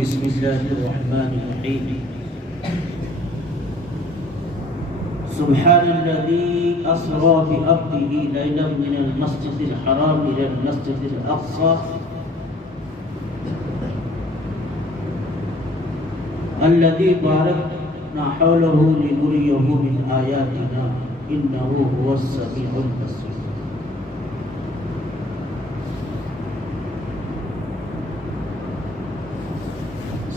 بسم الله الرحمن الرحيم سبحان الذي أسرى بعبده ليلا من المسجد الحرام إلى المسجد الأقصى الذي باركنا حوله لنريه من آياتنا إنه هو السميع البصير.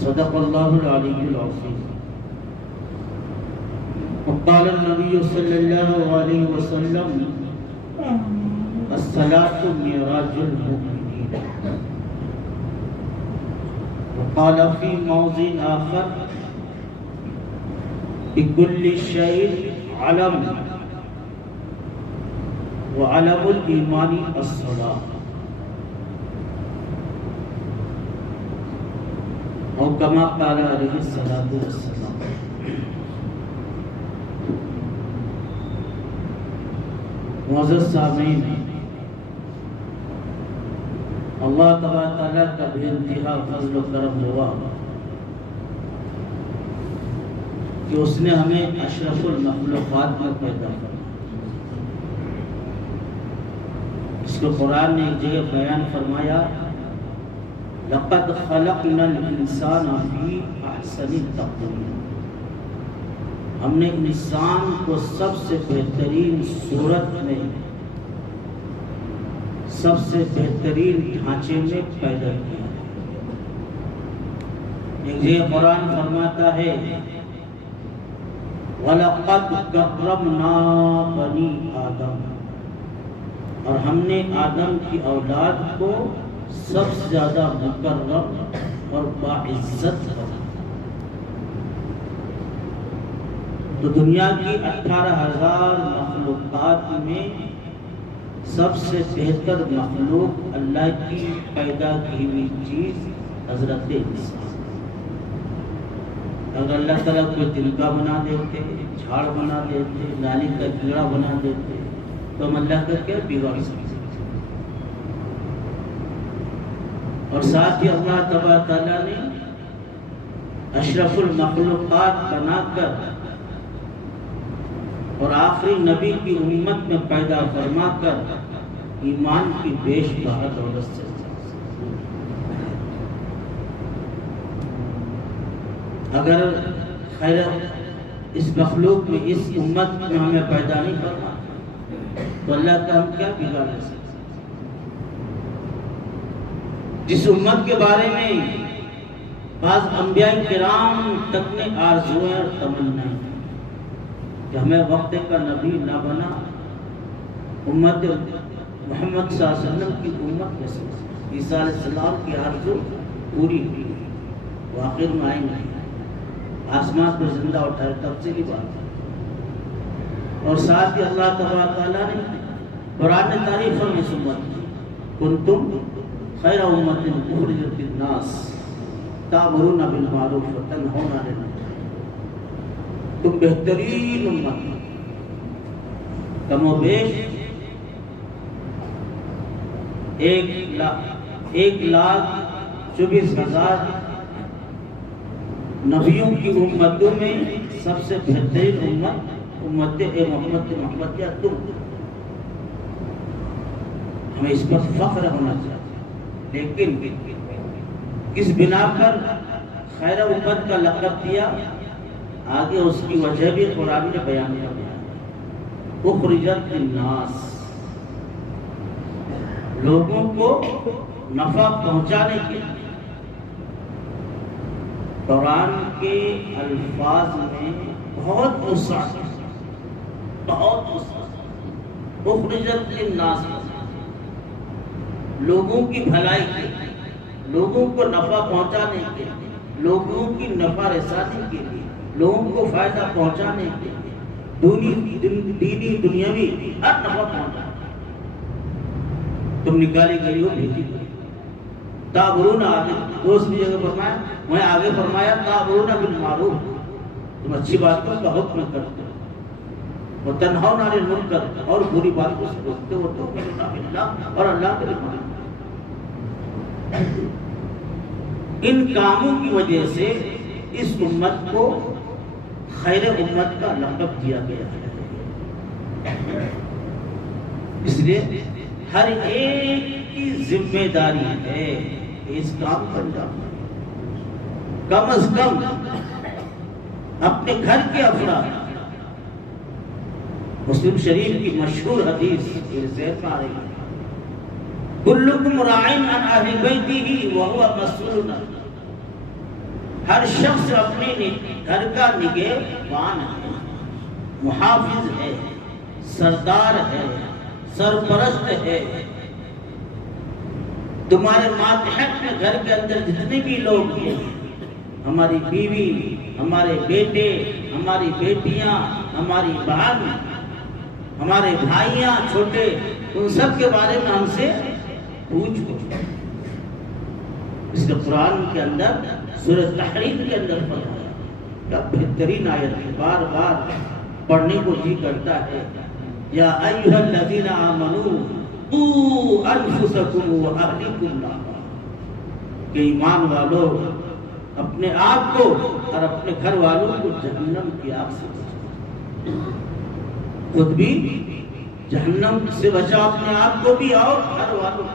صدق الله العلي العظيم. وقال النبي صلى الله عليه وسلم الصلاة معراج المؤمنين. وقال في موضع آخر بكل شيء علم وعلم الإيمان الصلاة. اور کما قال علیہ الصلوۃ والسلام. معزز سامعین، اللہ تبارک تعالیٰ کا بے انتہا فضل و کرم ہوا کہ اس نے ہمیں اشرف المخلوقات میں پیدا کیا. اس کو قرآن نے ایک جگہ بیان فرمایا لقد خلقنا الانسان فی احسن تقویم. ہم نے انسان کو سب سے بہترین صورت میں، سب سے بہترین ڈھانچے میں پیدا کیا. ایک جگہ قرآن فرماتا ہے وَلَقَدْ كَرَّمْنَا بَنِي آدم، اور ہم نے آدم کی اولاد کو سب سے زیادہ مکرم اور باعزت بنا. تو دنیا کی 18,000 مخلوقات میں سب سے بہتر مخلوق اللہ کی پیدا کی ہوئی چیز حضرت انسان. اگر اللہ تعالیٰ کوئی تنکا بنا دیتے، جھاڑ بنا دیتے، نالی کا کیڑا بنا دیتے تو ہم اللہ کا کیا بگاڑ سکتے. اور ساتھ ہی اللہ تبارک تعالیٰ نے اشرف المخلوقات بنا کر اور آخری نبی کی امت میں پیدا فرما کر ایمان کی بیش بہا دولت سے. اگر خیر اس مخلوق میں، اس امت میں ہمیں پیدا نہیں کرنا تو اللہ کا ہم کیا بگاڑ سکتے. جس امت کے بارے میں بعض انبیاء کرام تک نے آرزویں اور تمنائیں کہ ہمیں وقت کا نبی نہ بنا، امت محمد صلی اللہ علیہ وسلم کی امت میں سے عیسیٰ علیہ السلام کی آرزو پوری ہوئی، وہ آخر میں آئیں گے، آسمان کو زندہ اٹھائے. تفصیلی بات ہے. اور ساتھ ہی اللہ تبارک تعالیٰ نے قرآن نے تعریف فرمائی اس امت کی کنتم خیر امت اخرجت للناس تأمرون بالمعروف وتنہون عن المنکر. تم بہترین امت، کم و بیش 1,24,000 نبیوں کی امتوں میں سب سے بہترین امت محمد یا تم. ہمیں اس پر فخر ہونا چاہیے. لیکن کس بنا پر خیر امت کا لقب دیا، آگے اس کی وجہ بھی قرآن نے بیان کیا. اخرجت للناس، لوگوں کو نفع پہنچانے کے. قرآن کے الفاظ میں بہت وسعت، بہت وسعت. اخرجت للناس، لوگوں کی بھلائی کے، لوگوں کو نفع پہنچانے کے، لوگوں کی نفع رسانی کے لیے، لوگوں کو فائدہ پہنچانے کے لیے، دینی دنیاوی ہر نفع پہنچانے. تم نکالی گئی ہو، بھیجی گئی. تأمرون، آگے دوسری جگہ فرمایا، میں آگے فرمایا تأمرون بالمعروف، تم اچھی باتوں کا حکم کرتے ہو، وتنہون عن المنکر، اور بری بات کو روکتے ہو. تؤمنون باللہ، اور اللہ کے ان کاموں کی وجہ سے اس امت کو خیر امت کا لقب دیا گیا ہے۔ اس لیے ہر ایک کی ذمہ داری ہے کہ اس کام پر جاؤ، کم از کم اپنے گھر کے افراد۔ مسلم شریف کی مشہور حدیث ذہن میں آ رہی ہے، کلکم راعٍ عن اہل بیتہ وہو مسئول عنہ۔ ہر شخص اپنے گھر کا نگہبان ہے، محافظ ہے، سردار ہے، سرپرست ہے۔ تمہارے ماتحت میں گھر کے اندر جتنے بھی لوگ ہیں، ہماری بیوی، ہمارے بیٹے، ہماری بیٹیاں، ہماری بہن، ہمارے بھائیاں چھوٹے، ان سب کے بارے میں ہم سے پوچھو۔ اس کے قرآن کے اندر سورہ تحریم کے اندر فرمایا، کیا بہترین آیت ہے، بار بار پڑھنے کو جی کرتا ہے۔ یا ایھا الذین آمنوا قوا انفسکم واہلیکم نارا، کہ ایمان والو اپنے آپ کو اور اپنے گھر والوں کو جہنم کی آگ سے بچاؤ، خود بھی جہنم سے بچاؤ، اپنے آپ کو بھی اور گھر والوں کو۔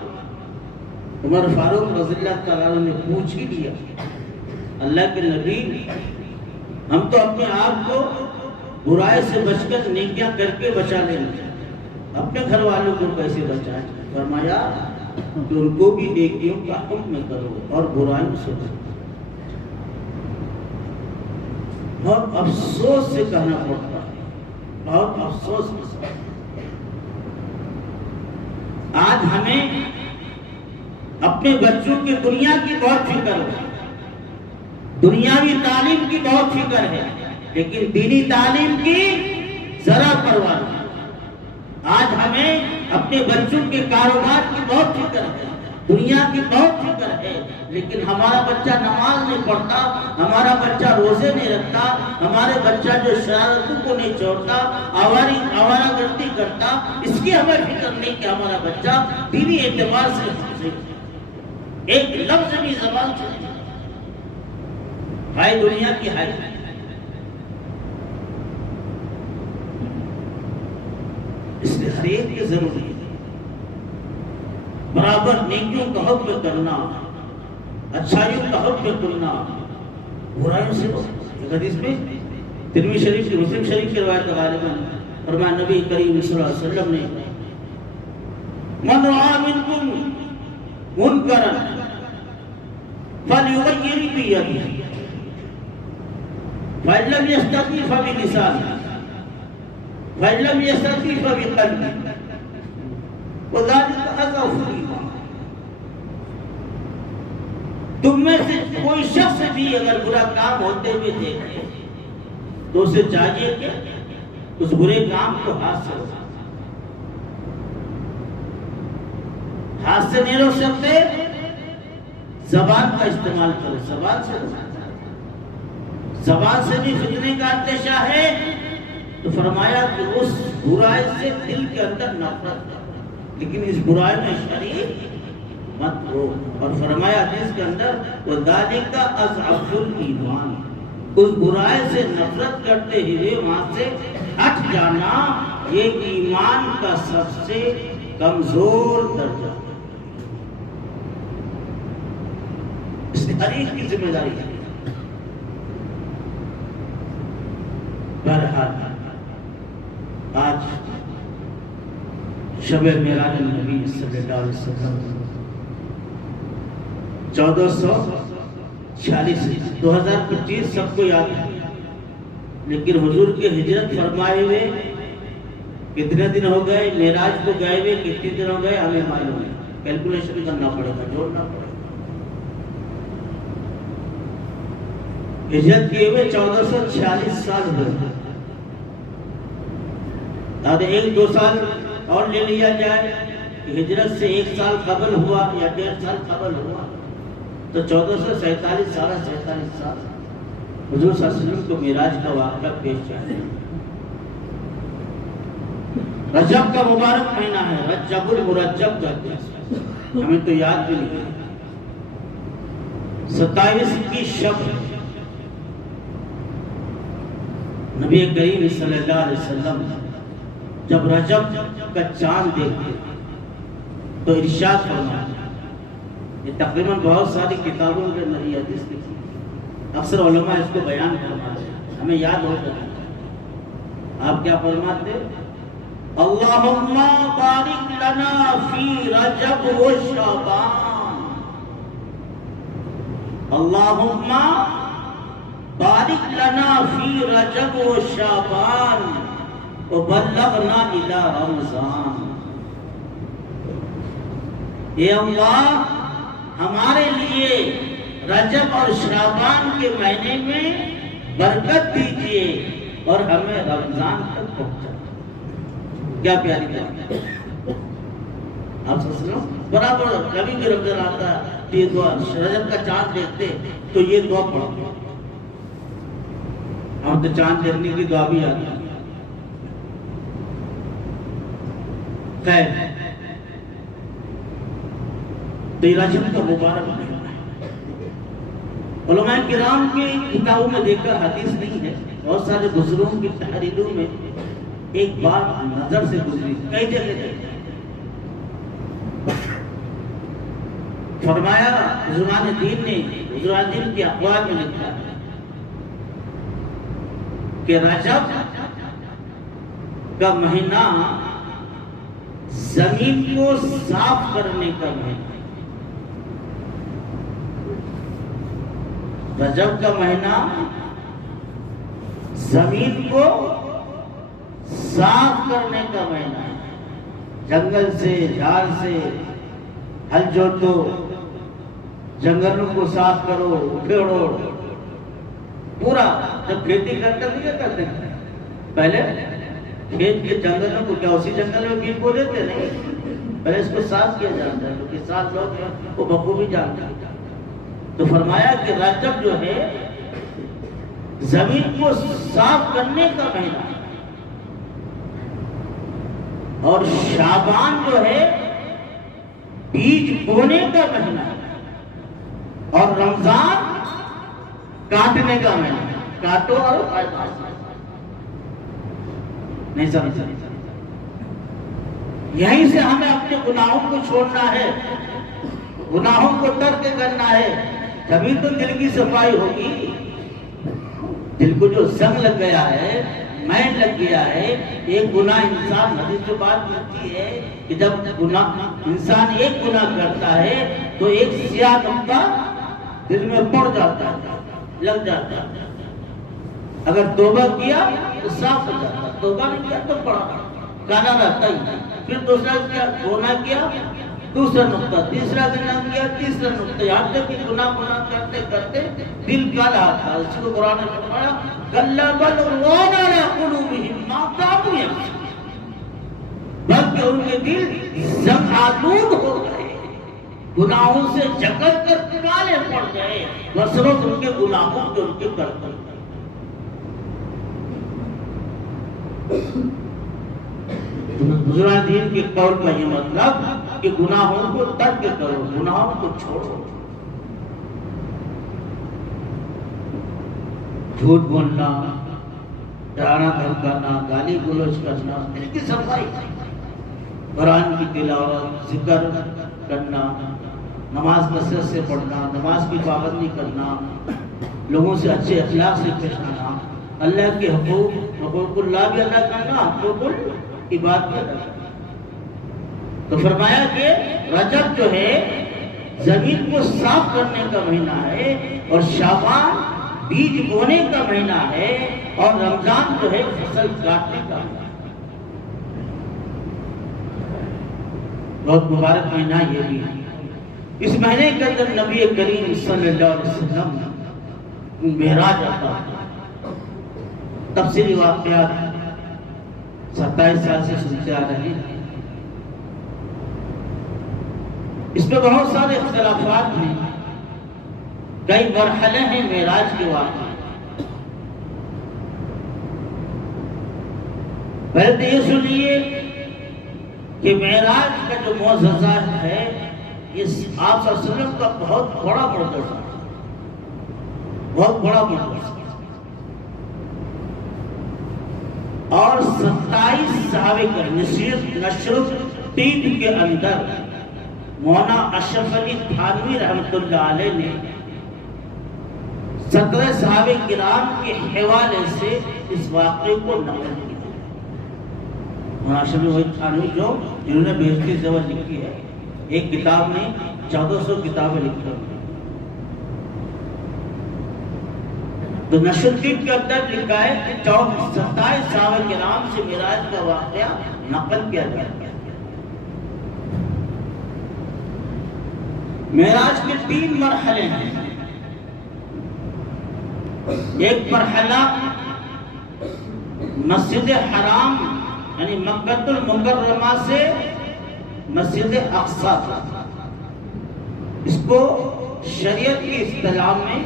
عمر فاروق رضی اللہ تعالیٰ عنہ نے پوچھ ہی لیا، اللہ کے نبی، ہم تو اپنے آپ کو برائی سے بچ کر نیکیاں کر کے بچا لیں گے، اپنے گھر والوں کو کیسے بچائیں؟ فرمایا کہ ان کو بھی نیکیوں کا حکم کرو اور برائیوں سے بچو۔ بہت افسوس سے کہنا پڑتا ہے، بہت افسوس کے ساتھ آج ہمیں اپنے بچوں کی دنیا کی بہت فکر ہے، دنیاوی تعلیم کی بہت فکر ہے، لیکن دینی تعلیم کی ذرا پرواہ نہیں۔ آج ہمیں اپنے بچوں کے کاروبار کی بہت فکر ہے، دنیا کی بہت فکر ہے، لیکن ہمارا بچہ نماز نہیں پڑھتا، ہمارا بچہ روزے نہیں رکھتا، ہمارے بچہ جو شرارتوں کو نہیں چھوڑتا، آوارہ گردی کرتا، اس کی ہمیں فکر نہیں کہ ہمارا بچہ دینی اعتبار سے ایک لفظ بھی زبان سے نہیں، ہائی دنیا کی ہائی۔ اس لیے ہر ایک کی ضروری ہے برابر نیکیوں کا حکم کرنا، اچھائیوں کا حکم کرنا، برائیوں سے ایک حدیث میں ترمذی شریف کی، مسلم شریف کی روایت غالباً فرمایا نبی کریم صلی اللہ علیہ وسلم نے، من رأى منکم منکرا فلیغیر بیدہ فإن لم يستطع فبلسانه فإن لم يستطع فبقلبه وذلك أضعف الإيمان۔ تم میں سے کوئی شخص بھی اگر برا کام ہوتے ہوئے دیکھے تو اسے چاہیے کہ اس برے کام کو ہاتھ سے روکے، ہاتھ سے نہیں روک سکتے، زبان کا استعمال کرو، زبان سے روکو۔ زبان سے بھی فتنے کا اندیشہ ہے تو فرمایا کہ اس برائی سے دل کے اندر نفرت ہے، لیکن اس برائی میں شریک مت ہو۔ اور فرمایا حدیث کے اندر وَذَلِكَ أَضْعَفُ الْإِيمَانِ، اس برائی سے نفرت کرتے ہوئے وہاں سے ہٹ جانا یہ ایمان کا سب سے کمزور درجہ ہے۔ اس لیے ہر ایک کی ذمہ داری ہے۔ بہرحال آج شب معراج نبی صلی اللہ علیہ وسلم 1446 2025 سب کو یاد ہے، لیکن حضور کی ہجرت فرمائے ہوئے کتنے دن ہو گئے، معراج کو گئے ہوئے کتنے دن ہو گئے ہمیں معلوم ہے، کیلکولیشن کرنا پڑے گا، جوڑنا پڑے گا۔ ہجرت کیے ہوئے 1446 سال ہوئے، اب 1-2 سال اور لے لیا جائے کہ ہجرت سے 1 سال قبل ہوا یا 1.5 سال قبل ہوا تو 1447 سال حضور صلی اللہ علیہ وسلم کو معراج کا واقعہ پیش آیا۔ رجب کا مبارک مہینہ ہے، رجب المرجب کہتے ہیں، ہمیں تو یاد بھی نہیں۔ 27 کی شب نبی کریم صلی اللہ علیہ وسلم جب رجب کا چاند دیکھتے تو ارشاد فرمایا، یہ تقریباً بہت ساری کتابوں کے اندر یہ حدیث لکھی، اکثر علماء اس کو بیان فرماتے ہیں، ہمیں یاد ہو جائے۔ آپ کیا فرماتے؟ اللہم بارک لنا فی رجب و شعبان، اللہم بارک لنا فی رجب و شعبان وبلغنا الی رمضان۔ اے اللہ ہمارے لیے رجب اور شعبان کے مہینے میں برکت دیجیے اور ہمیں رمضان تک پہنچا۔ کیا پیاری بات ہے، آپ سمجھ لو۔ برابر کبھی بھی رمضان آتا ہے تو یہ دعا، رجب کا چاند دیکھتے تو یہ دعا پڑھتے، ہم تو چاند دیکھنے کی دعا بھی آتی ہے۔ خیر، تو یہ رجب کا مبارک مہینہ ہے۔ علماء کرام کی کتابوں میں دیکھا حدیث نہیں ہے، بہت سارے بزرگوں کی تحریروں میں ایک بات نظر سے گزری، کئی جگہ دیکھا، فرمایا بزرگان دین نے، بزرگان دین کے اقوال میں لکھا ہے کہ رجب کا مہینہ زمین کو صاف کرنے کا مہینہ، رجب کا مہینہ زمین کو صاف کرنے کا مہینہ ہے۔ جنگل سے، جھاڑ سے ہل جوتو، جنگلوں کو صاف کرو، اکھیڑو، پورا۔ جب کھیتی کرتے تو کیا کرتے ہیں؟ پہلے کھیت کے جنگلوں کو، کیا اسی جنگل میں بیج بو دیتے نہیں، پہلے اس کو صاف کیا جاتا ہے، کیونکہ صاف لوگ ہیں وہ بخوبی جانتے ہیں۔ تو فرمایا کہ رجب جو ہے زمین کو صاف کرنے کا مہینہ ہے، اور شعبان جو ہے بیج بونے کا مہینہ ہے، اور رمضان کاٹنے کا مہینہ ہے۔ کاٹو اور نہیں سمجھا؟ یہیں سے ہمیں اپنے گناہوں کو چھوڑنا ہے، گناہوں کو ترک کرنا ہے، تبھی تو دل کی صفائی ہوگی۔ دل کو جو زنگ لگ گیا ہے، میل لگ گیا ہے، ایک گناہ انسان، حدیث سے بات ملتی ہے کہ جب گناہ انسان ایک گناہ کرتا ہے تو ایک سیاہ نقطہ دل میں پڑ جاتا ہے، لگ جاتا ہے۔ اگر توبہ کیا تو صاف ہو جاتا، توبہ نہیں کیا تو پڑا کانا رہتا ہی۔ پھر دوسرا کیا گناہ کیا، دوسرا نقطہ، تیسرا گناہ کیا، تیسرا نقطہ، یہاں تک کہ گناہ کرتے کرتے دل کالا تھا۔ اس کو قرآن نے فرمایا کلا بل ران علی قلوبہم ما کانوا یکسبون، بلکہ ان کے دل زنگ آلود ہو گئے، گناہوں سے جکڑ کر کالے پڑ گئے، بصرف ان کے گناہوں کے ان کے کرتے۔ بزرگان دین کے قول کا یہ مطلب کہ گناہوں کو ترک کرو، گناہوں کو چھوڑو۔ جھوٹ بولنا، ڈرانا دھمکانا، گالی گلوچ کرنا، دل کی صفائی، قرآن کی تلاوت، ذکر کرنا، نماز کثرت سے پڑھنا، نماز کی پابندی کرنا، لوگوں سے اچھے اخلاق سے پیش آنا، اللہ کے حقوق اللہ بھی ادا کرنا، حقوق العباد بھی ادا کرنا۔ تو فرمایا کہ رجب جو ہے زمین کو صاف کرنے کا مہینہ ہے، اور شعبان بیج بونے کا مہینہ ہے، اور رمضان جو ہے فصل کاٹنے کا مہینہ ہے۔ بہت مبارک مہینہ یہ بھی ہے۔ اس مہینے کے اندر نبی کریم صلی اللہ علیہ وسلم معراج آتا ہے۔ تفصیلی واقعات 27 سال سے سنتے آ رہے ہیں، اس میں بہت سارے اختلافات ہیں، کئی مرحلے ہیں معراج کے واقعے۔ پہلے تو یہ سنیے کہ معراج کا جو معجزہ ہے، یہ آپ صلی اللہ علیہ وسلم کا بہت بڑا معجزہ ہے۔ بہت بڑا مدرسہ، اور 27 صحابہ کرام نشر الدین کے اندر مولانا اشرف علی تھانوی رحمۃ اللہ علیہ نے 17 صحابہ کرام کے حوالے سے اس واقعے کو نقل کیا۔ مولانا اشرف علی تھانوی جو جنہوں نے بہشتی زیور لکھی ہے، ایک کتاب میں 1400 کتابیں لکھی ہیں۔ تو نشر الدین کے اندر لکھا ہے کہ 27 صحابہ کرام سے معراج کا واقعہ نقل کیا گیا۔ معراج کے 3 مرحلے ہیں۔ ایک مرحلہ مسجد حرام یعنی مکہ المکرمہ سے مسجد اقصی، اس کو شریعت کی اصطلاح میں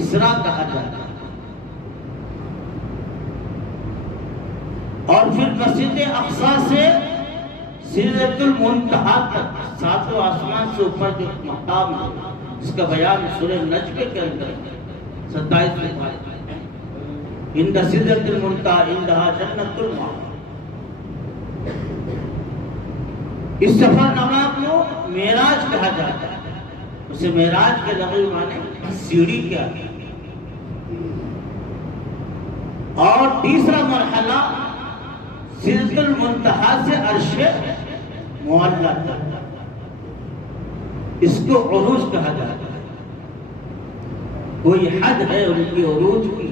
اسراء کہا جاتا ہے، اور پھر مسجد اقصی سے سدرۃ المنتہا تک 7 آسمان سے اوپر جو مقام ہے، اس کا بیان سورہ نجم کے اندر 27 میں ہے۔ عند سدرۃ المنتہا عندہا جنت المأویٰ۔ اس سفر نامہ کو معراج کہا جاتا ہے۔ اسے معراج کے لغوی معنی سیڑھی کیا ہے۔ اور تیسرا مرحلہ سدرۃ المنتہا سے عرش معلیٰ تک، اس کو عروج کہا جاتا ہے۔ کوئی حد ہے ان کی عروج کی،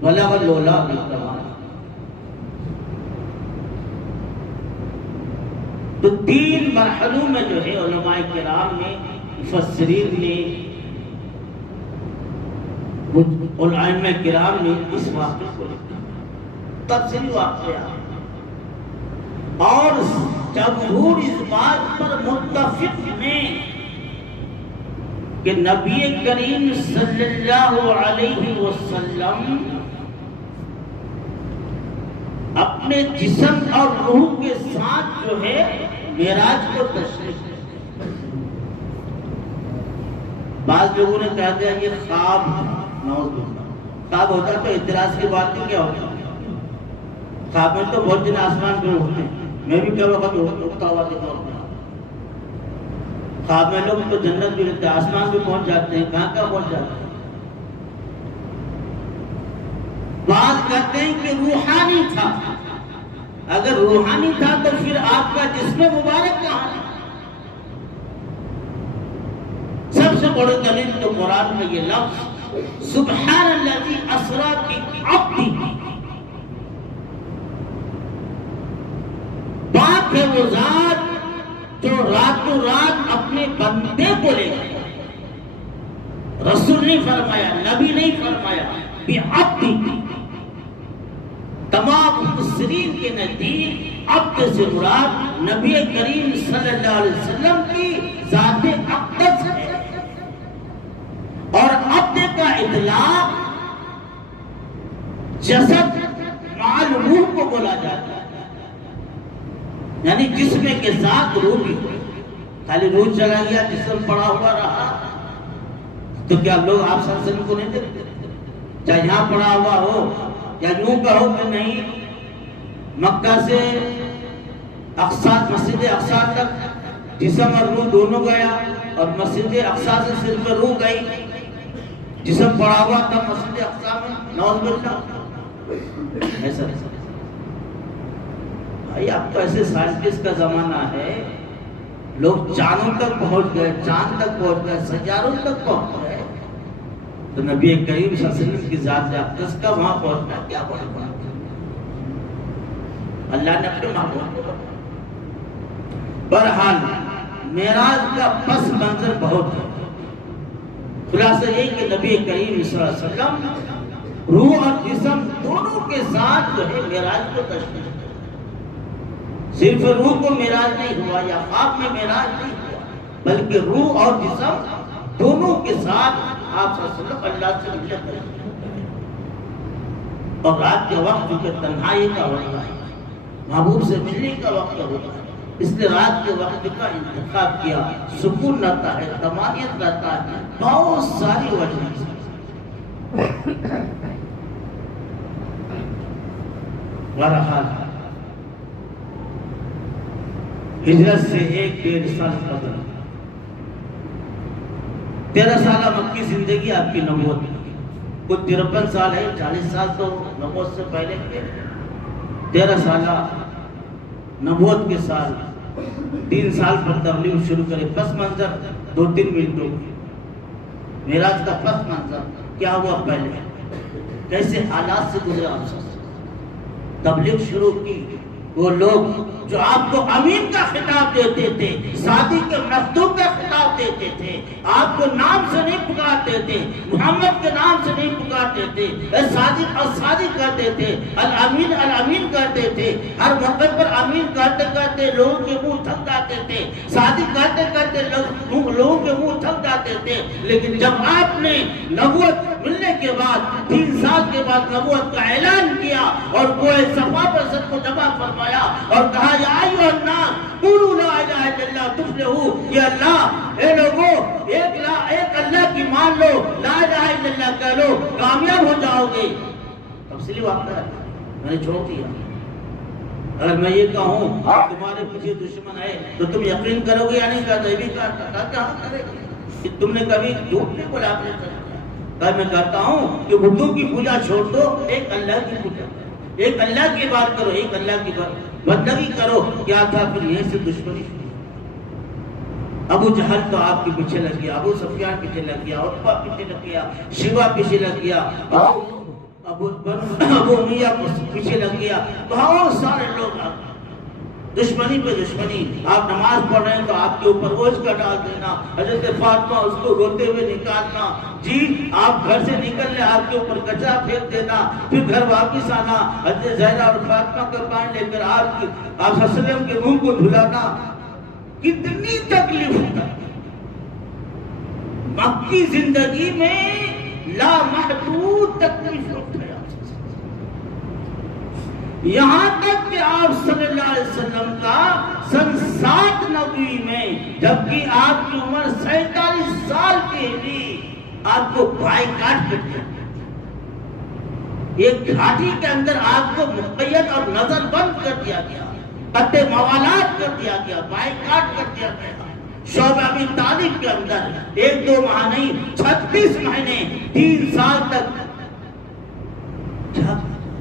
بلغ العلا بالکمال۔ تو 3 مرحلوں میں جو ہے علماء کرام نے، مفسرین نے، علماء کرام نے اس واقعے کو لکھا، تفصیلی واقعہ، اور جمہور اس بات پر متفق ہیں کہ نبی کریم صلی اللہ علیہ وسلم اپنے جسم اور روح کے ساتھ جو ہے معراج کو تشریف لے۔ بعض لوگوں نے کہا دیا یہ خواب ہے، نعوذ باللہ۔ خواب ہوتا تو اعتراض کی بات نہیں، کیا ہوتا؟ خواب میں تو بہت دن آسمان پہ اٹھتے ہیں، میں بھی کیا وقت اٹھتا ہوا دیکھا ہوتا ہوں۔ خواب میں لوگ تو جنت بھی رہتے ہیں، آسمان بھی پہنچ جاتے ہیں، کہاں پہنچ جاتے ہیں۔ بعض کہتے ہیں کہ روحانی تھا۔ اگر روحانی تھا تو پھر آپ کا جسم مبارک کہاں ہے؟ سب سے بڑی دلیل تو قرآن میں یہ لفظ سبحان الذی اسری بعبدہ، پاک ہے وہ ذات جو راتوں رات اپنے بندے کو لے گیا۔ رسول نہیں فرمایا، نبی نہیں فرمایا، بعبدہ۔ تمام مفسرین کے نزدیک عبد سے مراد نبی کریم صلی اللہ علیہ وسلم کی ذات اقدس ہے، اور عبد کا اطلاق جسد مع روح کو بولا جاتا ہے، یعنی جسم کے ساتھ روح بھی ہوئی۔ خالی روح چلا گیا جسم پڑا ہوا رہا تو کیا لوگ آپ صلی اللہ علیہ وسلم کو نہیں دیکھتے؟ چاہے یہاں پڑا ہوا ہو یا یوں کہو کہ نہیں، مکہ سے اقصی مسجد اقصی تک جسم اور روح دونوں گیا، اور مسجد اقصی سے صرف روح گئی، جسم پڑا ہوا تھا مسجد اقصی میں، نعوذ باللہ۔ ایسا بھائی اب تو ایسے سائنٹسٹ کا زمانہ ہے، لوگ چاندوں تک پہنچ گئے، چاند تک پہنچ گئے، سیاروں تک پہنچ گئے، تو نبی کریم صلی اللہ علیہ وسلم کی ذات اقدس کا وہاں پہنچنا کیا بڑا اللہ نے اپنے محبوب کو۔ بہرحال معراج کا پس منظر بہت ہے۔ خلاصہ یہ کہ نبی کریم صلی اللہ علیہ وسلم روح اور جسم دونوں کے ساتھ جو ہے معراج کو تشریف لے۔ صرف روح کو معراج نہیں ہوا یا خواب میں معراج نہیں ہوا، بلکہ روح اور جسم دونوں کے ساتھ آپ صلی اللہ علیہ وسلم اللہ سے ملے کریں۔ اور رات کے وقت جو کہ تنہائی کا ہوتا ہے، محبوب سے ملنے کا وقت ہوتا ہے، اس نے رات کے وقت کا انتخاب کیا۔ سکون رہتا ہے، طمانینت رہتا ہے، بہت ساری وجہ سے بہرحال ہجرت سے 1-1.5 سال قبل 13 سالہ مکی زندگی آپ کی نبوت کچھ 53 سال ہے، 40 سال تو نبوت سے پہلے کے، 13 سالہ نبوت کے سال 3 سال پر تبلیغ شروع کرے۔ پس منظر 2-3 منٹوں معراج کا پس منظر کیا ہوا، پہلے کیسے حالات سے گزرے آپ سے تبلیغ شروع کی۔ وہ لوگ جو آپ کو امین کا خطاب دیتے تھے، صادق کے مخدوم کا خطاب دیتے تھے، آپ کو نام سے نہیں پکارتے تھے، محمد کے نام سے نہیں پکارتے تھے، صادق اور صادق کرتے تھے، الامین الامین کرتے تھے، ہر موقع پر امین کرتے کرتے لوگوں کے منہ تھک جاتے تھے، صادق کرتے کرتے لوگوں کے منہ تھک جاتے تھے۔ لیکن جب آپ نے نبوت ملنے کے بعد 3 سال کے بعد نبوت کا اعلان کیا اور کوہ صفا پر سب کو جمع فرمایا اور کہا یا ایھا الناس قولوا لا الہ الا اللہ تفلحوا، یا اللہ اے لوگوں ایک اللہ کی مان لو، لا الہ الا اللہ کہہ لو، کامیاب ہو جاؤ گے۔ تفصیلی واقعہ ہے، میں نے چھوڑ دیا۔ اگر میں یہ کہوں تمہارے پیچھے دشمن ہے تو تم یقین کرو گے یا نہیں کرو؟ یہ بھی کہاں کرے گی؟ تم نے کبھی جھوٹ نہیں بولا آپ نے؟ میں کہتا ہوں کہ بتوں کی پوجا چھوڑ دو، ایک اللہ کی پوجا، ایک اللہ کی بات کرو، ایک اللہ کی بات بندگی کرو۔ کیا تھا پھر یہیں سے دشمنی شروع۔ ابو جہل تو آپ کے پیچھے لگ گیا، ابو سفیان پیچھے لگ گیا، عتبہ پیچھے لگ گیا، شیبہ پیچھے لگ گیا، ابو امیہ پیچھے لگ گیا، بہت سارے لوگ دشمنی پہ دشمنی۔ آپ نماز پڑھ رہے ہیں تو آپ کے اوپر اوجھ کا ڈال دینا، حضرت فاطمہ اس کو روتے ہوئے نکالنا، جی آپ گھر سے نکل رہے آپ کے اوپر کچرا پھینک دینا، پھر گھر واپس آنا، حضرت زہرا اور فاطمہ کا پانی لے کر آپ صلی اللہ علیہ وسلم کے منہ کو دھلانا، کتنی تکلیف ہوتا ہے۔ مکی زندگی میں لامحدود تکلیف ہوتا ہے، یہاں تک کہ آپ صلی اللہ علیہ وسلم کا سن 7 نبوی میں جبکہ آپ کی عمر 47 سال کی تھی، آپ کو بائیکاٹ کر دیا، ایک گھاٹی کے اندر آپ کو مقید اور نظر بند کر دیا گیا، قطع موالات کر دیا گیا، بائیکاٹ کر دیا گیا۔ شعبہ ابی طالب کے اندر 1-2 ماہ نہیں 36 مہینے 3 سال تک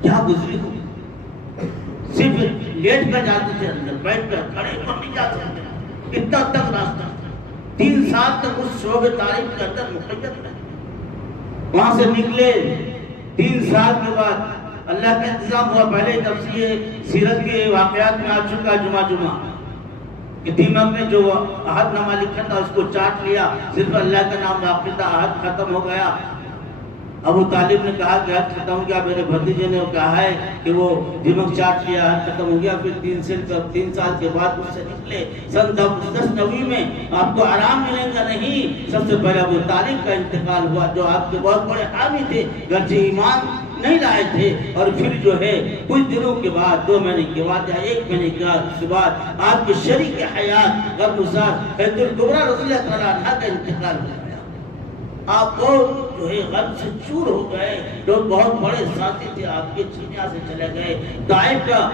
کیا گزری ہو، صرف لیٹ کر جاتے تھے اندر، بیٹھ کر کھڑے پر نہیں جا سکتے، اتنا تک راستہ 3 سال تک اس شعبہ طالب کے اندر مقید رہے۔ وہاں سے نکلے 3 سال کے بعد اللہ کا انتظام ہوا۔ پہلے تفسیر سیرت کے واقعات میں آ چکا جمعہ کہ دیمک نے جو عہد نامہ لکھا تھا اس کو چاٹ لیا، صرف اللہ کا نام باقی تھا، عہد ختم ہو گیا۔ ابو طالب نے کہا کہ عہد ختم ہو گیا، میرے بھتیجے نے کہا ہے کہ وہ دیمک چاٹ لیا، عہد ختم ہو گیا۔ پھر 3 سال کے بعد اس سے نکلے سن 10 نوی میں، آپ کو آرام ملے گا نہیں۔ سب سے پہلے ابو طالب کا انتقال ہوا جو آپ کے بہت بڑے حامی تھے، گرچہ ایمان نہیں لائے تھے، اور پھر جو ہے کچھ دنوں کے بعد 2 مہینے کے بعد یا 1 مہینے کے بعد آپ کے شریک حیات غمگسار حیدر الکبریٰ رضی اللہ تعالیٰ عنہ کا انتقال ہو گیا۔ آپ بہت جو ہے غم سے چور ہو گئے، لوگ بہت بڑے ساتھی تھے آپ کے دنیا سے چلے گئے، طائف کا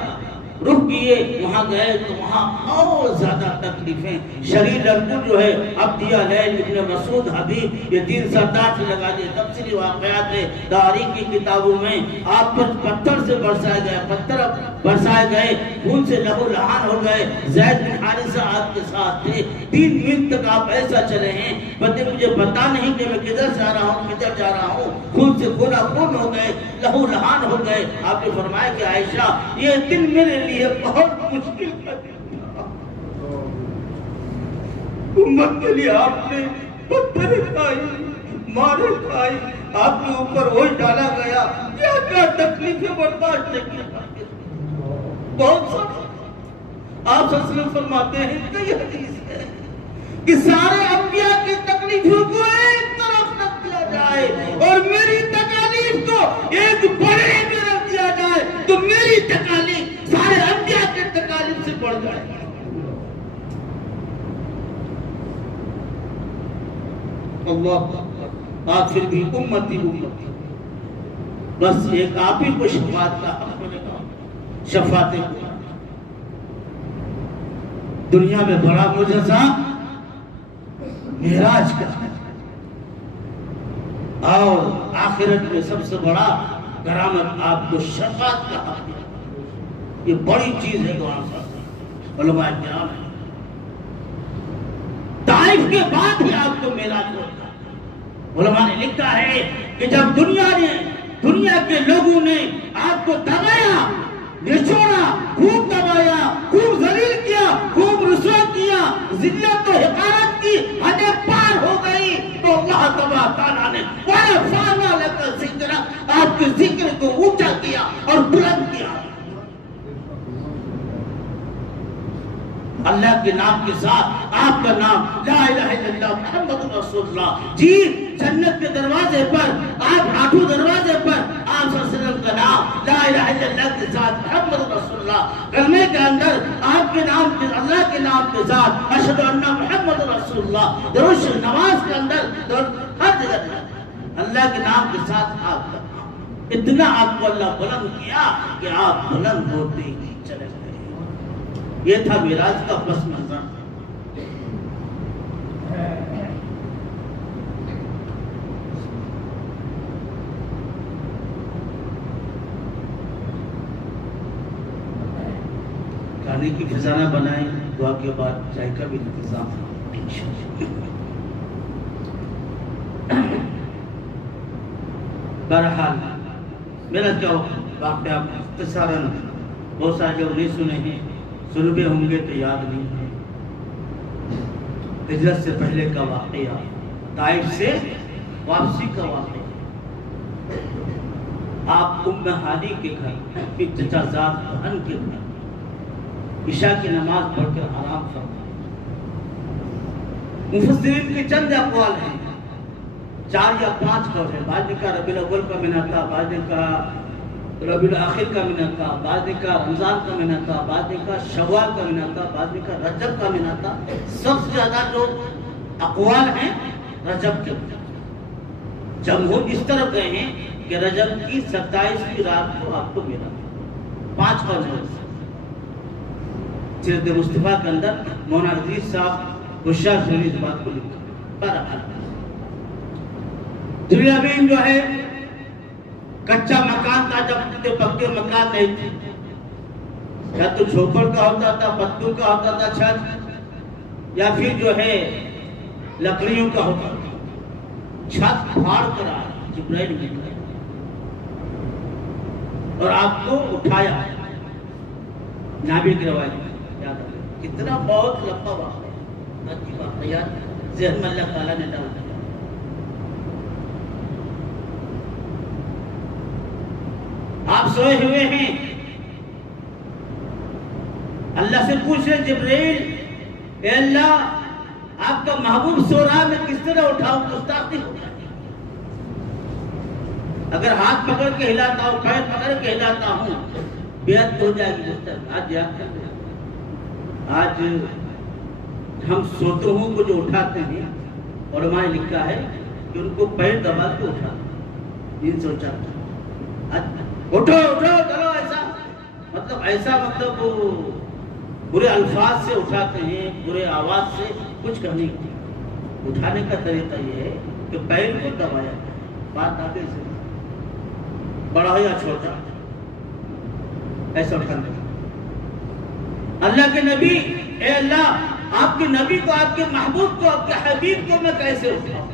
رخ کیے، وہاں گئے تو وہاں اور زیادہ تکلیفیں۔ شریر لڑکوں جو ہے عبدیہ لیل ابن مسعود حبیب، یہ 3 سردار سے لگا دیے۔ تفصیلی واقعات ہے تاریخ کی کتابوں میں، آپ پر پتھر سے برسائے گئے، پتھر برسائے گئے، خون سے لہو لہان ہو گئے۔ زید بن حارثہ آپ کے ساتھ تھے، 3 دن تک آپ ایسا چلے ہیں، مجھے پتا نہیں کہ میں کدھر سے آ رہا ہوں کدھر جا رہا ہوں، خون سے خون ہو گئے، لہو لہان ہو گئے۔ آپ نے فرمایا کہ عائشہ یہ دن میرے لیے بہت مشکل کا دن تھا، امت کے لیے آپ نے پتھر کھائی، مارے کھائی، آپ کے اوپر وہی ڈالا گیا، کیا کیا تکلیفیں برداشت نہیں کی، بہت سا۔ آپ صلی اللہ علیہ وسلم فرماتے ہیں، کئی حدیث ہے کہ سارے انبیاء کی تکلیفوں کو ایک طرف رکھ دیا جائے اور میری تکالیف کو ایک بڑے میں رکھ دیا جائے تو میری تکالیف سارے انبیاء کے تکالیف سے بڑھ جائے۔ اللہ آج پھر بھی امتی بس ایک آپ ہی کو شفاعت کا حق ملے گا، شفاعت کو۔ دنیا میں بڑا معجزہ معراج کا ہے، اور آخرت میں سب سے بڑا کرامت آپ کو شفاعت کا حق ہے۔ یہ بڑی چیز ہے دعا صاحب، علماء کرام ہے۔ طائف کے بعد ہی آپ کو معراج ہوتا ہے۔ علماء نے لکھا ہے کہ جب دنیا کے لوگوں نے آپ کو دبایا، نچوڑا، خوب دبایا، خوب ذلیل کیا، خوب رسوا کیا، ذلت و حقارت کی حدیں پار ہو گئی، تو اللہ تبارک تعالیٰ نے وَرَفَعْنَا لَكَ ذِكْرَكَ، آپ کے ذکر کو اونچا کیا اور بلند کیا۔ اللہ کے نام کے ساتھ آپ کا نام لا الہ الا اللہ محمد رسول اللہ، جی جنت کے دروازے پر، آپ آٹھوں دروازے پر آپ صلی اللہ علیہ وسلم کا نام لا الہ الا اللہ کے ساتھ محمد رسول اللہ، کلمے کے اندر آپ کے نام کے، اللہ کے نام کے ساتھ اشہد ان محمد رسول اللہ، درود نماز کے اندر ہر جگہ اللہ کے نام کے ساتھ آپ کا نام، اتنا آپ کو اللہ بلند کیا کہ آپ بلند ہوتے ہی چلے گئے۔ یہ تھا معراج کا پس منظر۔ کھانے کی خزانہ بنائیں، دعا کے بعد چائے کا بھی انتظام ہے۔ بہرحال میرا کیا واقعہ اختصاراً، بہت سارے جو نہیں سنے ہیں، سن بھی ہوں گے تو یاد نہیں ہے۔ ہجرت سے پہلے کا واقعہ، طائف سے واپسی کا واقعہ۔ آپ ام ہانی کے گھر، پھر چچا زاد بہن کے گھر عشاء کی نماز پڑھ کر آرام فرمائے۔ مفسرین کے چند اقوال ہیں، 4 یا 5 قول ہیں۔ بعض نے کہا ربیع الاول کا مہینہ تھا، بعض نے کہا ربیع الاخر کا مہینہ تھا، بعض نے کہا رمضان کا مہینہ تھا، بعض نے کہا شوال کا مہینہ تھا، بعض نے کہا رجب کا مہینہ تھا۔ سب سے زیادہ جو اقوال ہیں رجب کے، جمہور اس طرف گئے ہیں کہ رجب کی 27ویں رات کو آپ کو ملا۔ 5 قول ہیں۔ سیرت مصطفیٰ کے اندر مولانا عزیز صاحب ہوشیار سے اس بات کو لکھا۔ بہرحال دریابین جو ہے کچا مکان تھا، جب پکے مکان نہیں تھے، یا تو جھوپڑ کا ہوتا تھا، پتوں کا ہوتا تھا چھت، یا پھر جو ہے لکڑیوں کا ہوتا تھا۔ چھت پھاڑ کر آیا جبرائیل نکلا اور آپ کو اٹھایا۔ نابل کی روایت یاد آ کتنا بہت لمبا واقعہ، اچھی واقعات ذہن میں اللہ تعالیٰ نے ڈال دیا۔ آپ سوئے ہوئے ہیں، اللہ سے پوچھ رہے جبرائیل، اے اللہ آپ کا محبوب سو رہا، میں کس طرح اٹھاؤں؟ گستاخی ہو جائے۔ اگر ہاتھ پکڑ کے ہلاتا ہوں، پیر پکڑ کے ہلاتا ہوں، بیعت ہو جائے گی گستاخی۔ آج یاد کر لیں، آج ہم سوتوں کو جو اٹھاتے ہیں، علماء نے لکھا ہے کہ ان کو پیر دبا کے اٹھاتے ہیں، 304۔ اٹھو اٹھو چلو، ایسا مطلب برے الفاظ سے اٹھاتے ہیں، برے آواز سے کچھ کرنے کی۔ اٹھانے کا طریقہ یہ ہے کہ پیر کو دبایا جائے، بات آگے سے بڑا یا چھوٹا ایسا اٹھانے کا۔ اللہ کے نبی، اے اللہ آپ کے نبی کو، آپ کے محبوب کو، آپ کے حبیب کو میں کیسے اٹھاؤں؟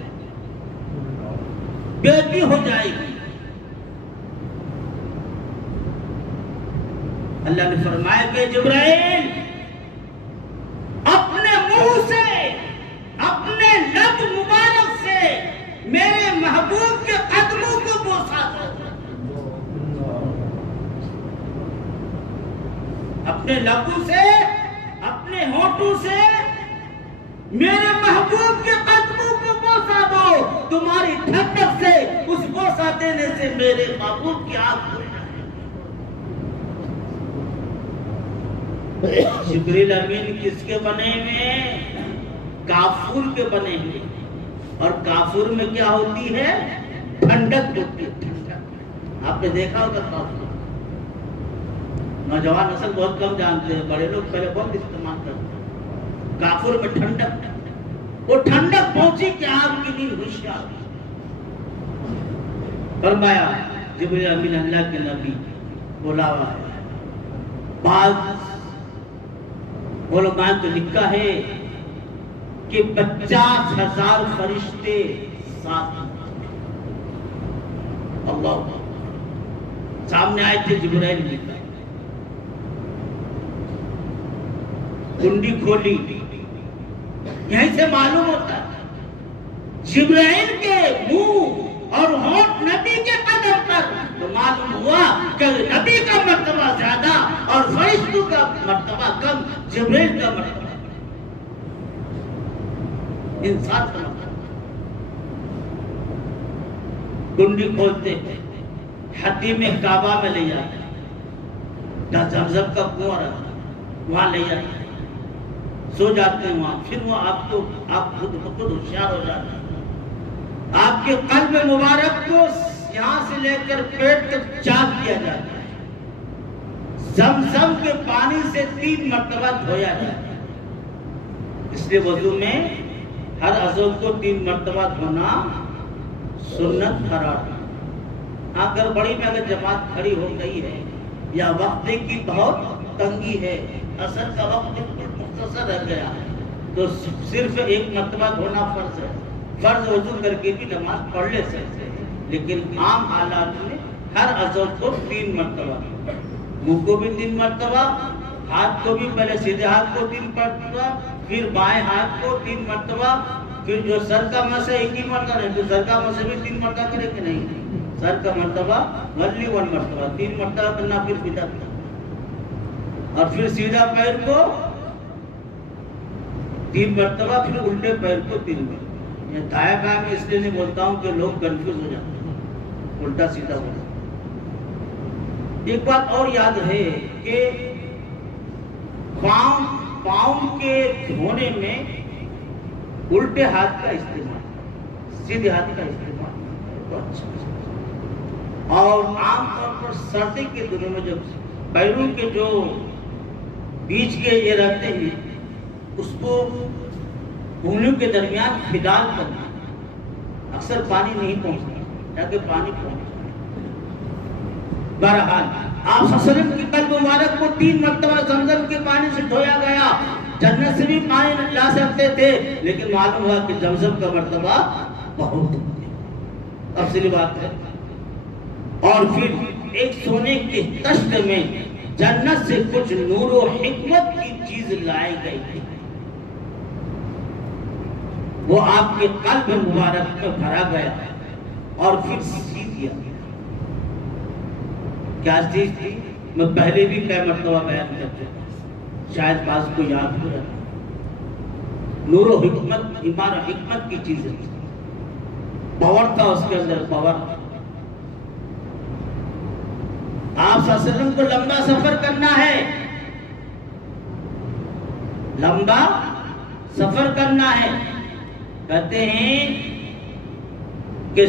بےعزتی ہو جائے گی۔ اللہ نے فرمایا کہ جبرائیل اپنے منہ سے، اپنے لب مبارک سے میرے محبوب کے قدموں کو بوسا دو۔ اپنے لبوں سے، اپنے ہونٹوں سے میرے محبوب کے قدموں کو بوسا دو۔ تمہاری ٹھنڈک سے، اس بوسا دینے سے میرے محبوب کی آنکھ کھل جائے۔ جبریل امین کس کے بنے ہوئے؟ کافور کے بنے ہوئے۔ اور کافور میں کیا ہوتی ہے؟ ٹھنڈک ہوتی ہے، ٹھنڈک۔ آپ نے دیکھا ہوگا طواف، نوجوان نسل بہت کم جانتے ہیں، بڑے لوگ پہلے بہت استعمال کرتے ہیں۔ کافر میں ٹھنڈک، وہ ٹھنڈک پہنچی کہ آپ کی نیند ہوشیار فرمایا جبریل امین اللہ کے نبی بلاوا ہے۔ بعض علماء تو لکھا ہے کہ 50,000 فرشتے ساتھ اللہ سامنے آئے تھے۔ جبرائیل لکھا کنڈی کھولی، یہیں سے معلوم ہوتا ہے جبرائیل کے منہ اور ہونٹ نبی کے قدم پر، تو معلوم ہوا کہ نبی کا مرتبہ زیادہ اور فرشتوں کا مرتبہ کم، جبرائیل کا مرتبہ انسان کا مرتبہ۔ کنڈی کھولتے حتیم کعبہ میں لے جاتے، جہاں زمزم کا کنواں رہا وہاں لے جاتے، سو جاتے ہیں وہاں، پھر وہ آپ خود ہوشیار ہو جاتے ہیں۔ آپ کے قلب مبارک کو یہاں سے لے کر پیٹ تک چاک کیا جاتا ہے، زمزم کے پانی سے 3 مرتبہ دھویا جاتا ہے۔ اس لیے وضو میں ہر عضو کو 3 مرتبہ دھونا سنت قرار۔ اگر بڑی میں اگر جماعت کھڑی ہو گئی ہے یا وقت کی بہت تنگی ہے، اثر کا وقت بالکل مختصر رہ گیا، تو صرف 1 مرتبہ دھونا فرض ہے۔ فرض وضو کر کے بھی نماز پڑھ لے سکتے ہیں، لیکن عام حالات میں ہر عضو کو 3 مرتبہ، منہ کو بھی 3 مرتبہ، ہاتھ کو بھی پہلے سیدھے ہاتھ کو 3 مرتبہ، پھر بائیں ہاتھ کو 3 مرتبہ، پھر جو سر کا مسح 1 ہی مرتبہ نہیں، تو سر کا مسح بھی 3 مرتبہ کرے کہ نہیں؟ سر کا مرتبہ only 1 مرتبہ، 3 مرتبہ کرنا پھر بدعت۔ اور پھر سیدھا پیر کو 3 مرتبہ، پھر الٹے پیر کو 3 مرتبہ۔ یہ دائیں بائیں میں اس لیے نہیں بولتا ہوں کہ لوگ کنفیوز ہو جاتے ہیں، الٹا سیدھا ہو جاتا ہے۔ ایک بات اور یاد ہے کہ پاؤں کے دھونے میں الٹے ہاتھ کا استعمال، سیدھے ہاتھ کا استعمال تو اچھا۔ اور عام طور پر سردی کے دنوں میں جب پیروں کے جو بیچ کے یہ رہتے ہیں، اس کو انگلیوں کے درمیان خدال کرنا، اکثر پانی نہیں پہنچتا، تاکہ پانی پہنچ۔ بہرحال آپ صلی اللہ علیہ وسلم کی قلب مبارک کو 3 مرتبہ زمزم کے پانی سے دھویا گیا۔ جنت سے بھی پانی لا سکتے تھے، لیکن معلوم ہوا کہ زمزم کا مرتبہ بہت تفصیلی بات ہے۔ اور پھر ایک سونے کے تشت میں جنت سے کچھ نور و حکمت کی چیز لائی گئی تھی، وہ آپ کے قلب مبارک میں بھرا گیا اور پھر سی دیا گیا۔ کیا چیز تھی؟ میں پہلے بھی کئی مرتبہ بیان کر چکا، شاید بعض کو یاد ہو رہا۔ نور و حکمت، ایمان و حکمت کی چیزیں، پاور تھا اس کے اندر، پاور۔ آپ صلی اللہ علیہ وسلم کو لمبا سفر کرنا ہے، لمبا سفر کرنا ہے۔ کہتے ہیں کہ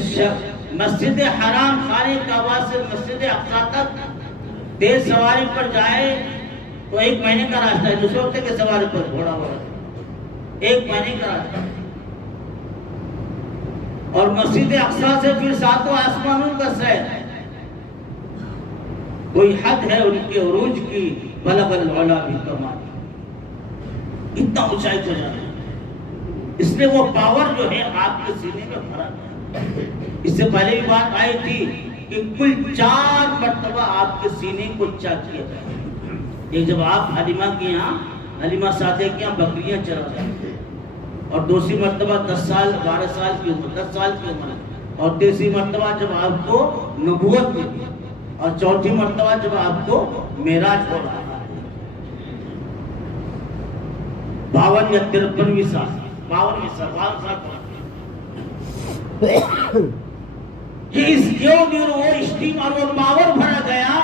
مسجد حرام خانے کعبہ سے مسجد اقصی تک تیز سواری پر جائے تو 1 مہینے کا راستہ ہے۔ دوسرے ہوتے کہ سواری پر گھوڑا ہوا ہے، 1 مہینے کا راستہ ہے۔ اور مسجد اقصی سے پھر 7 آسمانوں کا سیر، کوئی حد ہے ان کے عروج کی، بلغ العلا بالکمال، اتنا اونچائی کو جانا۔ اس لیے وہ پاور جو ہے آپ کے سینے میں بھرا ہے۔ اس سے پہلے بھی بات آئی تھی کہ کل 4 مرتبہ آپ کے سینے کو چاک کیا جائے۔ ایک جب آپ حلیمہ کے یہاں، حلیمہ سعدیہ کے یہاں بکریاں چرا جاتے، اور دوسری مرتبہ 10 سال 12 سال کی عمر، 10 سال کی عمر، اور تیسری مرتبہ جب آپ کو نبوت ملی، اور چوتھی مرتبہ جب آپ کو معراج ہو رہا ہے، 52 یا 53 سال، 52 سال کہ اس نیور وہ اسٹیم اور وہ پاور بھرا گیا۔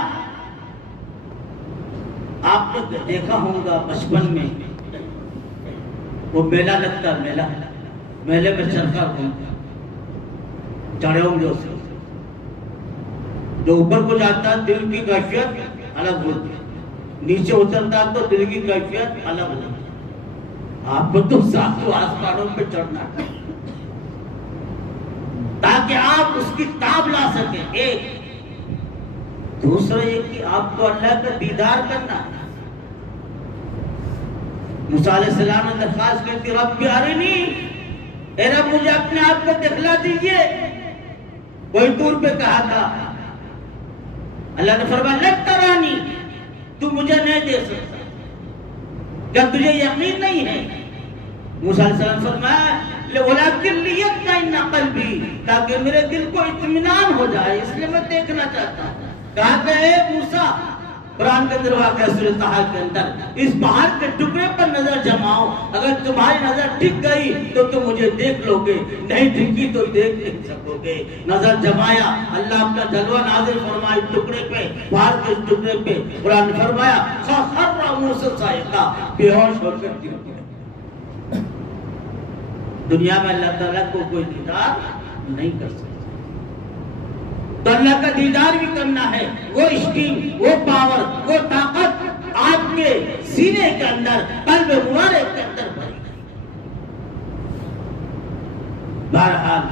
آپ نے دیکھا ہوگا بچپن میں وہ میلہ لگتا، میلے میں چرخا گھومتا، چڑھے ہوں گے اسے، جو اوپر کو جاتا ہے دل کی کیفیت الگ ہوتی ہے، نیچے اترتا ہے تو دل کی کیفیت الگ ہوتی ہے۔ آپ کو تو ساتوں آسمانوں پہ چڑھنا ہے تاکہ آپ اس کی تاب لا سکیں۔ ایک دوسرا یہ کہ آپ کو اللہ کا دیدار کرنا ہے۔ موسیٰ علیہ السلام نے درخواست کی تھی، رب ارنی، اے رب مجھے اپنے آپ کو دکھلا دیجئے۔ کوئی طور پہ کہا تھا، اللہ نے فرمایا لن ترانی، تو مجھے نہیں دیکھ سکتا، کیا تجھے یقین نہیں ہے؟ موسیٰ علیہ السلام فرمایا وَلَكِنْ لِيَطْمَئِنَّ قَلْبِي، تاکہ میرے دل کو اطمینان ہو جائے، اس لیے میں دیکھنا چاہتا ہوں۔ کہا کہ اے موسیٰ، قرآن کے اندر واقعہ سورۃ طٰہٰ کے اندر، اس پہاڑ کے ٹکڑے پر نظر جماؤ، اگر تمہاری نظر ٹک گئی تو تم مجھے دیکھ لو گے، نہیں ٹکی تو دیکھ نہیں سکو گے۔ نظر جمایا، اللہ اپنا جلوہ نازل فرمائے ٹکڑے پہ، پہاڑ کے ٹکڑے پہ۔ قرآن نے فرمایا فَخَرَّ مُوسَىٰ صَعِقًا، بے ہوش ہو کر گر گیا۔ دنیا میں اللہ تعالیٰ کو کوئی دیدار نہیں کر سکتا، تو اللہ کا دیدار بھی کرنا ہے۔ وہ اسٹیم، وہ پاور، وہ طاقت آپ کے سینے کے اندر، قلب مبارک کے اندر بھری ہے۔ بہرحال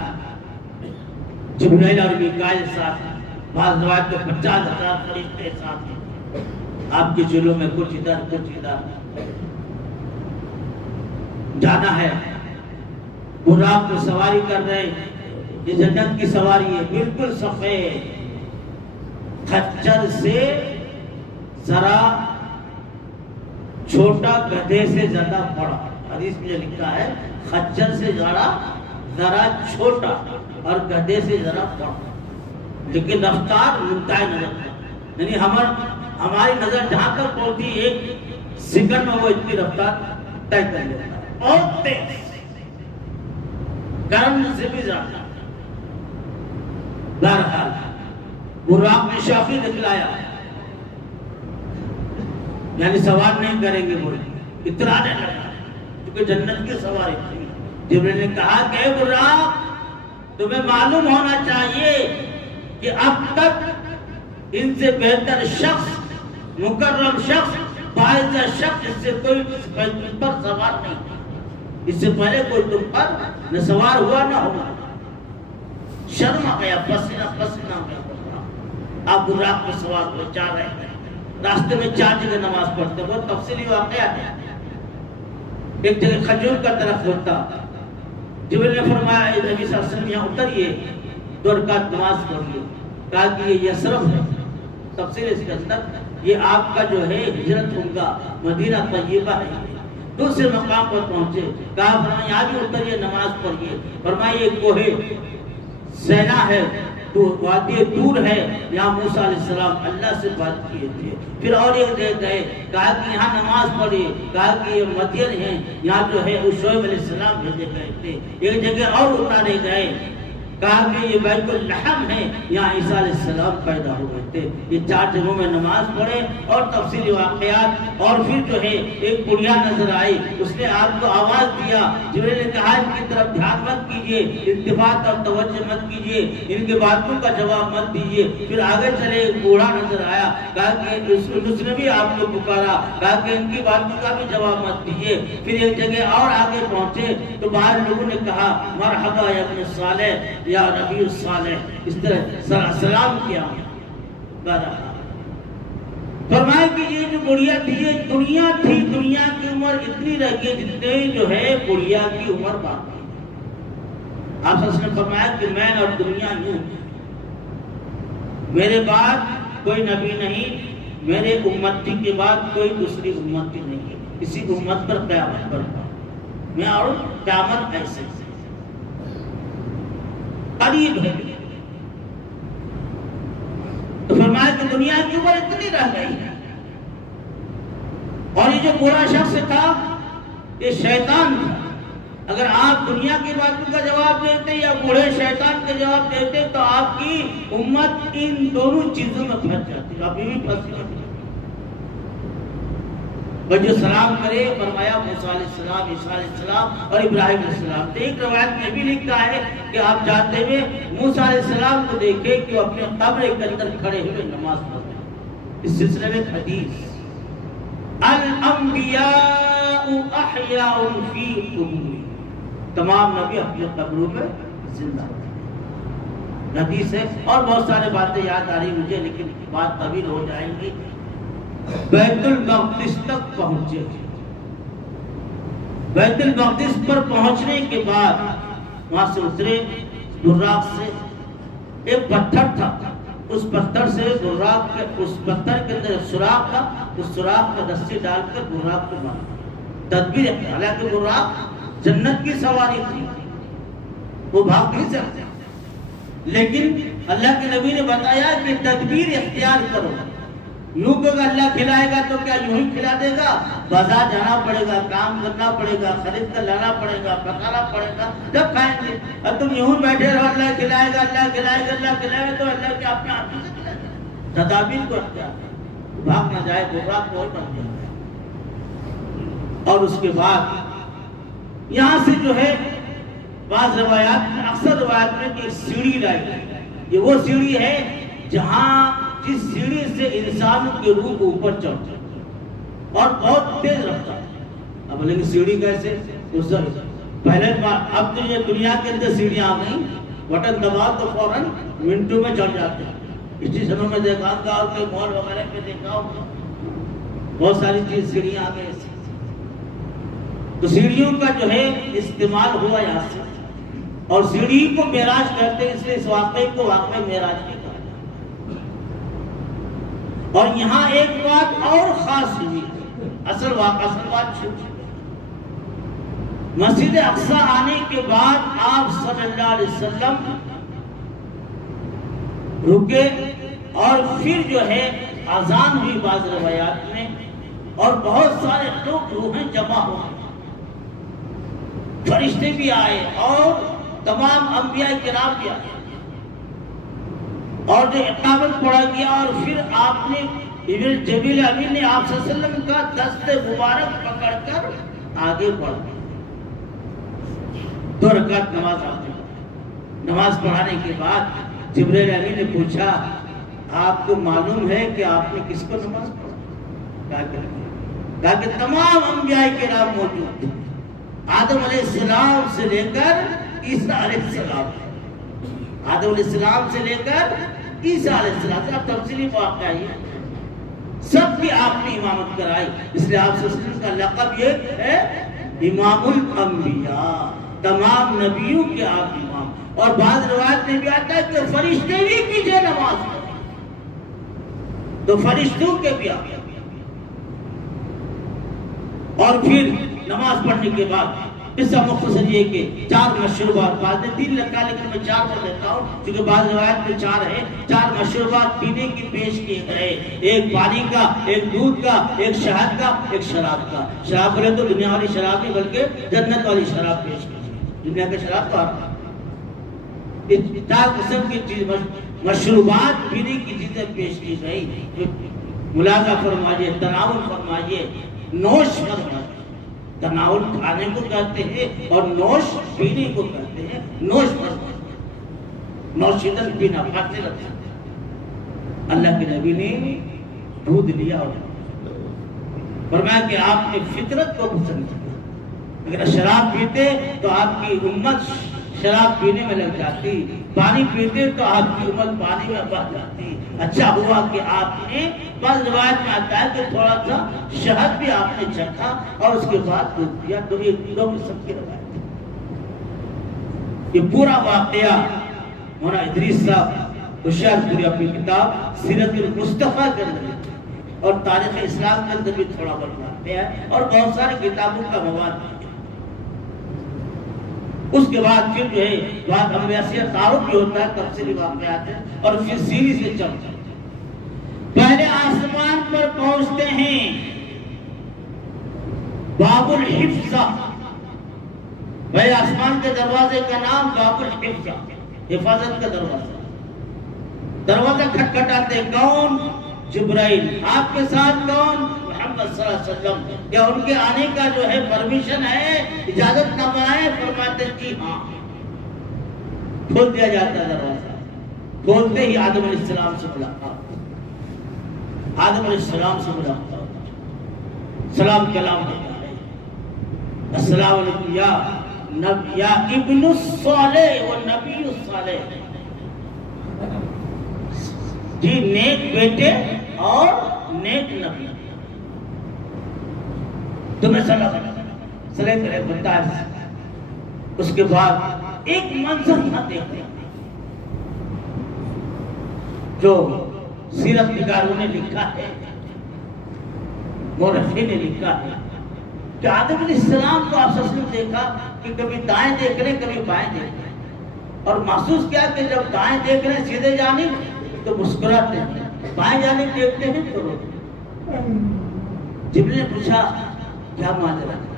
جبرائیل اور میکائیل ساتھ، بعض روایت میں 50,000 فرشتے ساتھ ہیں۔ آپ کے جلوں میں کچھ ادھر کچھ ادھر جانا ہے۔ براق پہ سواری کر رہے، یہ جنت کی سواری ہے، بالکل سفید، خچر سے ذرا چھوٹا، گدھے سے زیادہ بڑا۔ حدیث میں لکھا ہے خچر سے ذرا چھوٹا اور گدھے سے ذرا بڑا، لیکن رفتار منتہی نظر، یعنی ہماری نظر جہاں تک پہنچتی، ایک سیکنڈ میں وہ اتنی رفتار طے کر لیتا ہے، اور تیز، گرم سے بھی زیادہ۔ بہرحال براق نے شافی دکھلایا، یعنی سوار نہیں کریں گے، بولے اترانے لگا، کیونکہ جنت کی سواری تھی۔ جبرائیل نے کہا کہ اے براق، تمہیں معلوم ہونا چاہیے کہ اب تک ان سے بہتر شخص، مکرم شخص، باعزہ شخص اس سے کوئی پر سوار نہیں، اس سے پہلے کوئی تم پر نہ سوار ہوا نہ ہوگا۔ شرم آ گیا، پسینہ پسینہ ہو گیا۔ آپ براق پہ سوار ہوئے، جا رہے ہیں، راستے میں 4 جگہ نماز پڑھتے، بہت تفصیلی واقعہ ہے۔ ایک جگہ کھجور کا درخت ہوتا، جبرائیل نے فرمایا اے نبی صلی اللہ علیہ وسلم یہاں اتریے، 2 رکعت نماز پڑھیے۔ کہا کہ یہ یثرب ہے، تفصیل اس کے اندر، یہ آپ کا جو ہے ہجرت ہوگا، مدینہ طیبہ ہے۔ دوسرے مقام پر پہنچے، کہا فرمایا یہاں بھی اتریے، نماز پڑھیے۔ فرمایا یہ کوہ سینا ہے، تو وادی دور ہے، یہاں موسیٰ علیہ السلام اللہ سے بات کیے تھے۔ پھر اور ایک جگہ گئے، کہا کہ یہاں نماز پڑھیے، کہا کہ یہ مدین ہے، یہاں جو ہے شعیب علیہ السلام بھیجے گئے تھے۔ ایک جگہ اور اتارے گئے، کہا کہ یہ بیت اللحم ہے، یہاں عیسیٰ علیہ السلام پیدا ہوئے تھے۔ یہ 4 جگہوں میں نماز پڑھے اور تفصیلی واقعات۔ اور پھر جو ہے ایک بڑھیا نظر آئی، اس نے آپ کو آواز دیا، جبرائیل نے کہا ان کی طرف دھیان مت کیجیے، التفات اور توجہ مت کیجیے، ان کے باتوں کا جواب مت دیجیے۔ پھر آگے چلے، ایک بوڑھا نظر آیا، کہا کہ اس نے بھی آپ کو پکارا، کہا کہ ان کی باتوں کا بھی جواب مت دیجیے۔ پھر ایک جگہ اور آگے پہنچے تو باہر لوگوں نے کہا مرحبا یا ابن صالح یا نبی صالح، اس طرح سلام کیا۔ فرمایا کہ یہ جو بڑھیا تھی، یہ دنیا تھی، دنیا کی عمر اتنی رہ گئی جتنے جو ہے بڑھیا کی عمر باقی۔ آپ صلی اللہ علیہ وسلم نے فرمایا کہ میں اور دنیا یوں، میرے بعد کوئی نبی نہیں، میرے امتی کے بعد کوئی دوسری امتی نہیں، اسی امت پر قیامت برپا، میں اور قیامت ایسے قریب ہے۔ تو فرمایا کہ دنیا کی عمر اتنی رہ گئی ہے، اور یہ جو برا شخص تھا یہ شیطان تھا۔ اگر آپ دنیا کی باتوں کا جواب دیتے یا بوڑھے شیطان کے جواب دیتے تو آپ کی امت ان دونوں چیزوں میں پھنس جاتی، آپ بھی پھنسی ہوتی۔ وہ جو سلام کرے فرمایا موسیٰ علیہ السلام، عیسیٰ علیہ السلام اور ابراہیم علیہ السلام. تو ایک روایت میں بھی لکھا ہے کہ آپ جاتے ہوئے موسیٰ علیہ السلام کو دیکھے کہ وہ اپنے قبر کے اندر کھڑے ہوئے نماز پڑھ رہے ہیں. اس سلسلے میں حدیث الانبیاء احیاء فی قبورہم، تمام نبی اپنے قبروں میں زندہ ہیں. حدیث ہے اور بہت سارے باتیں یاد آ رہی مجھے، لیکن بات طویل ہو جائیں گی. بیت المقدس تک پہنچے. بیت المقدس پر پہنچنے کے بعد وہاں سے اترے. براق سے ایک پتھر تھا، اس پتھر سے براق کے اس پتھر کے اندر سوراخ تھا، اس سوراخ میں رسی ڈال کر براق کو مارا. تدبیر ہے، حالانکہ براق جنت کی سواری تھی، وہ بھاگ نہیں سکتے، لیکن اللہ کے نبی نے بتایا کہ تدبیر اختیار کرو. یوں کہ اللہ کھلائے گا تو کیا یوں ہی کھلا دے گا؟ بازار جانا پڑے گا، کام کرنا پڑے گا، خرید کر لانا پڑے گا، پکانا پڑے گا، جب کھائیں گے. اور تم یوں بیٹھے رہو اللہ کھلائے گا، اللہ کھلائے گا، اللہ کھلائے گا، تو اللہ کے اپنے ہاتھوں سے کھلائے گا. تدابیر کو اختیار بھاگ نہ جائے، براق کوئی بن جائے. اور اس کے بعد یہاں سے جو ہے بعض روایات میں، اکثر روایات میں کہ سیڑھی لائی گئی. یہ وہ سیڑھی ہے جہاں جس سیڑھی سے انسان کی روح کو اوپر چڑھتا اور بہت تیز رفتار. اب بولیں گے سیڑھی کیسے؟ پہلے بار اب تو یہ دنیا کے اندر سیڑھیاں آ گئی، بٹن دباؤ تو فوراً منٹوں میں چڑھ جاتے ہیں. اسٹیشنوں میں دیکھا ہوگا اور کوئی مال وغیرہ پہ دیکھا ہوگا، بہت ساری چیز سیڑھیاں آ گئی. تو سیڑھیوں کا جو ہے استعمال ہوا یہاں سے، اور سیڑھی کو معراج کرتے ہیں، اس لیے اس واقعے کو واقعہ معراج بھی کہا. اور یہاں ایک بات اور خاص ہوئی، اصل بات چھوٹی. مسجد اقصی آنے کے بعد آپ صلی اللہ علیہ وسلم رکے، اور پھر جو ہے اذان ہوئی بعض روایات میں، اور بہت سارے لوگ روحیں جمع ہو گئے. فرشتے بھی آئے اور تمام انبیاء کرام بھی آئے، اور جو اقامت پڑھا گیا. اور پھر آپ نے جبریل امین نے آپ صلی اللہ علیہ وسلم کا دست مبارک پکڑ کر آگے بڑھ گئے. 2 رکعت نماز آپ نے نماز پڑھانے کے بعد جبریل امین نے پوچھا آپ کو معلوم ہے کہ آپ نے کس کو نماز پڑھا؟ کہا کہ تمام انبیاء کرام موجود تھے، آدم علیہ السلام سے لے کر عیسیٰ علیہ السلام، آدم علیہ السلام سے لے کر عیسیٰ علیہ السلام. اب تفصیلی واقعہ ہے، سب کی آپ نے امامت کرائی. اس لیے آپ صلی اللہ علیہ وسلم کا لقب یہ ہے امام الانبیاء، تمام نبیوں کے آپ امام. اور بعض روایت میں بھی آتا ہے کہ فرشتے بھی پیچھے نماز پڑھیں، تو فرشتوں کے بھی آپ. اور پھر نماز پڑھنے کے بعد قصہ مختصر یہ کہ 4 مشروبات، بعد میں 3 لکھا لیکن میں 4 پڑھ لیتا ہوں کیونکہ بعض روایت میں 4 ہے. 4 مشروبات پینے کی پیش کیے گئے، ایک پانی کا، ایک دودھ کا، ایک شہد کا، ایک شراب کا. شراب بولے تو دنیا والی شراب نہیں بلکہ جنت والی شراب پیش کی. دنیا کا شراب تو آپ 4 قسم کی چیز مشروبات پینے کی چیزیں پیش کی گئی. ملاحظہ فرمائیے، تناول فرمائیے، نوش فرمائیے. تناول کھانے کو کہتے ہیں اور نوش پینے کو کہتے ہیں. نوش فرمائیے، نوشیدن پینا پھاتے رہتے ہیں. اللہ کے نبی نے دودھ لیا اور فرمایا کہ آپ نے فطرت کو پسند کیا. اگر شراب پیتے تو آپ کی امت شراب پینے میں لگ جاتی، پانی پیتے تو آپ کی امت پانی میں بہ جاتی. اچھا ہوا کہ آپ نے، بعض روایت میں آتا ہے کہ تھوڑا سا شہد بھی آپ نے چکھا اور اس کے بعد دودھ پیا. تو یہ 2 قسم کی روایت ہے. یہ پورا واقعہ مولانا ادریس صاحب ہوشیار پوری اپنی کتاب سیرت المصطفیٰ کے اندر اور تاریخ اسلام کے اندر بھی تھوڑا بتاتے ہیں، اور بہت ساری کتابوں کا مواد ہے. اس کے بعد پھر جو ہے بات ہم ویسے تعارف بھی ہوتا ہے، تفصیلی واقعات ہیں، اور پھر سیری سے چلتے ہیں. پہلے آسمان پر پہنچتے ہیں، باب الحفظ. بھائی آسمان کے دروازے کا نام باب الحفظ، حفاظت کا دروازہ. دروازہ کھٹکھٹاتے، کون؟ جبرائیل. آپ کے ساتھ کون؟ محمد محمد صلی اللہ علیہ وسلم کہ ان کے آنے کا جو ہے پرمیشن ہے، اجازت نامہ ہے؟ فرماتے جی ہاں۔ کھول دیا جاتا دروازہ، کھولتے ہی آدم علیہ السلام سے ملاقات، آدم علیہ السلام سے ملاقات، سلام کلام ہوتا ہے، السلام علیکم یا ابن الصالح و نبی الصالح، جی نیک بیٹے اور نیک نبی، تمہیں صلی کرے بتا ہے۔ اس کے بعد ایک منظر نہ دیکھتے جو سیرت نگاروں نے لکھا ہے، مورخین نے لکھا ہے کہ آدم علیہ السلام کو آپ نے دیکھا کہ کبھی دائیں دیکھ رہے کبھی بائیں دیکھ رہے، اور محسوس کیا کہ جب دائیں دیکھ رہے سیدھے جانب تو مسکراتے ہیں، بائیں جانب دیکھتے ہیں تو روتے ہیں۔ جبریل نے پوچھا کیا ماجرا ہے؟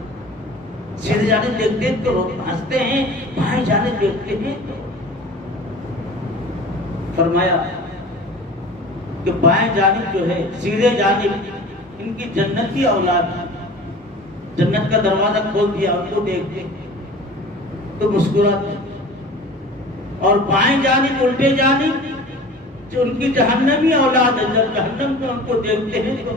سیدھے جانب دیکھتے ہیں تو ہنستے ہیں، بائیں جانب دیکھتے ہیں تو۔ فرمایا کہ بائیں جانب جو ہے سیدھے جانب ان کی جنتی اولاد، جنت کا دروازہ کھول دیا ان کو دیکھتے تو مسکراتے، اور بائیں جانب الٹے جانب جو ان کی جہنمی اولاد ہے، جب جہنم میں ان کو دیکھتے ہیں تو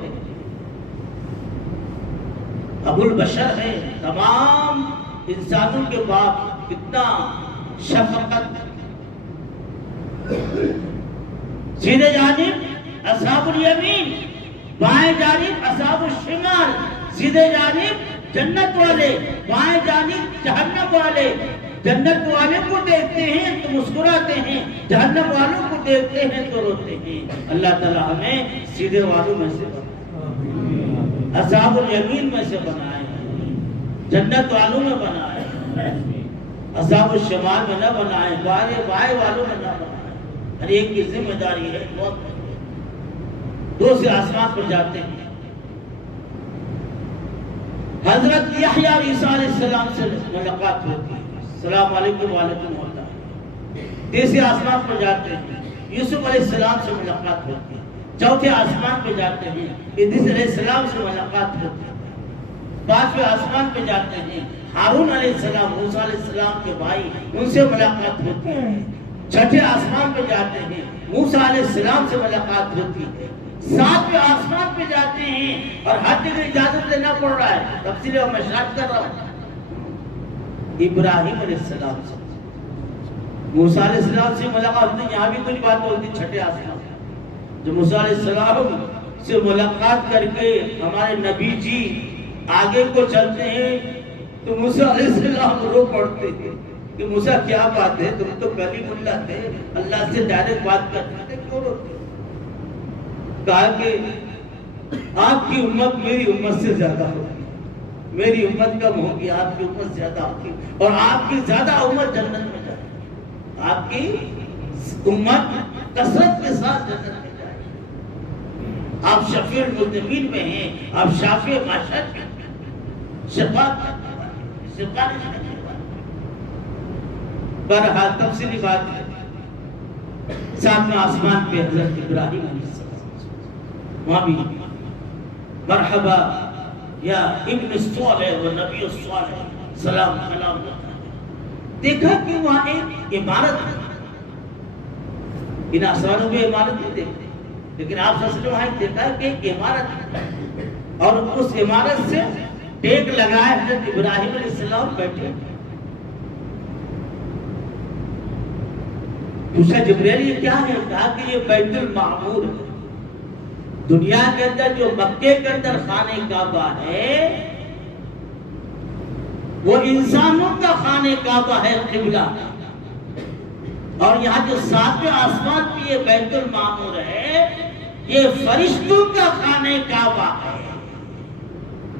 ابو البشر ہے، تمام انسانوں کے باپ، کتنا شفقت۔ سیدھے جانب اصحاب الیمین، بائیں جانب اصحاب الشمال، سیدھے جانب جنت والے، بائیں جانب جہنم والے۔ جنت والے کو دیکھتے ہیں تو مسکراتے ہیں، جہنم والوں کو دیکھتے ہیں تو روتے ہیں۔ اللہ تعالی ہمیں سیدھے والوں میں سے بنائے، اصحاب الیمین میں سے بنائے، جنت والوں میں بنائے، اصحاب الشمال میں نہ بنائے، بائیں والوں میں نہ بنائے۔ ہر ایک کی ذمہ داری ہے، دو سے آسمان پر جاتے ہیں۔ حضرت یحییٰ اور عیسیٰ علیہ السلام سے ملاقات ہوتی ہے، السلام علیکم وعلیکم ہوتا ہے۔ تیسرے آسمان پر جاتے ہیں، یوسف علیہ السلام سے ملاقات ہوتی ہے۔ چوتھے آسمان پہ جاتے ہیں، ادریس علیہ السلام سے ملاقات ہوتی ہے۔ پانچویں آسمان پہ جاتے ہیں، ہارون علیہ السلام، موسیٰ علیہ السلام کے بھائی، ان سے ملاقات ہوتی ہے۔ چھٹے آسمان پہ جاتے ہیں، موسیٰ علیہ السلام سے ملاقات ہوتی ہے۔ ساتویں آسمان پہ جاتے ہیں اور ہر جگہ اجازت لینا پڑ رہا ہے، تفصیل اور مشاہد کر رہا ہوں۔ ابراہیم علیہ السلام سے، موسیٰ علیہ السلام سے ملاقات ہوتی ہے۔ یہاں بھی کچھ بات ہوتی ہے چھٹے آسمان جو موسیٰ علیہ السلام سے ملاقات کر کے ہمارے نبی جی آگے کو چلتے ہیں تو موسیٰ علیہ السلام رو پڑتے ہیں کہ موسیٰ کیا بات ہے، تم تو کلیم اللہ تھے، اللہ سے ڈائریکٹ بات کرتے تھے، کیوں روتے؟ کہا کہ آپ کی امت میری امت سے زیادہ ہوگی، میری امت کم ہوگی، آپ کی امت زیادہ ہوگی، اور آپ کی زیادہ امت جنت میں جائے گی، آپ کی امت کثرت کے ساتھ جنت میں جائے گی۔ آپ شفیع المذنبین میں ہیں، آپ شافع معشر میں ہیں، شفاعت سفارش کرنے والے۔ بہرحال تفصیلی بات ہے، ساتویں آسمان پہ حضرت ابراہیم علیہ السلام، وہاں بھی مرحبا یا ابن الصالح و نبی الصالح، سلام کلام ہوتا ہے۔ دیکھا کہ وہاں ایک عمارت ہے، ان آسمانوں میں عمارت نہیں دیکھتے، لیکن آپ سب نے وہاں دیکھا کہ ایک عمارت ہے، اور اس عمارت سے ٹیک لگائے حضرت ابراہیم علیہ السلام بیٹھے۔ پوچھا جبریل یہ کیا ہے؟ کہا کہ یہ بیت المعمور ہے، دنیا کے اندر جو مکے کے اندر خانہ کعبہ ہے وہ انسانوں کا خانہ کعبہ ہے، قبلہ، اور یہاں جو ساتویں آسمان پہ یہ بیت المعمور ہے یہ فرشتوں کا خانہ کعبہ ہے۔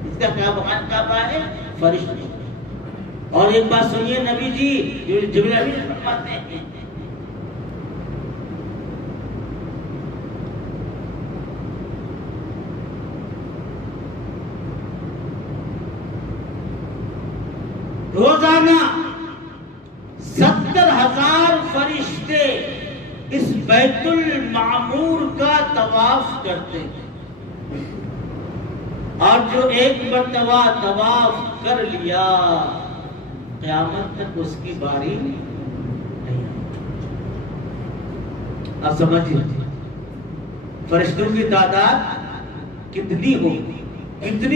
اس کا کیا کعبہ ہے؟ فرشتوں۔ اور ایک بات سنیے نبی جی، جبریل امین فرماتے ہیں روزانہ 70,000 فرشتے اس بیت المعمور کا طواف کرتے ہیں۔ اور جو ایک مرتبہ طواف کر لیا قیامت تک اس کی باری نہیں آئی۔ اب سمجھیے فرشتوں کی تعداد کتنی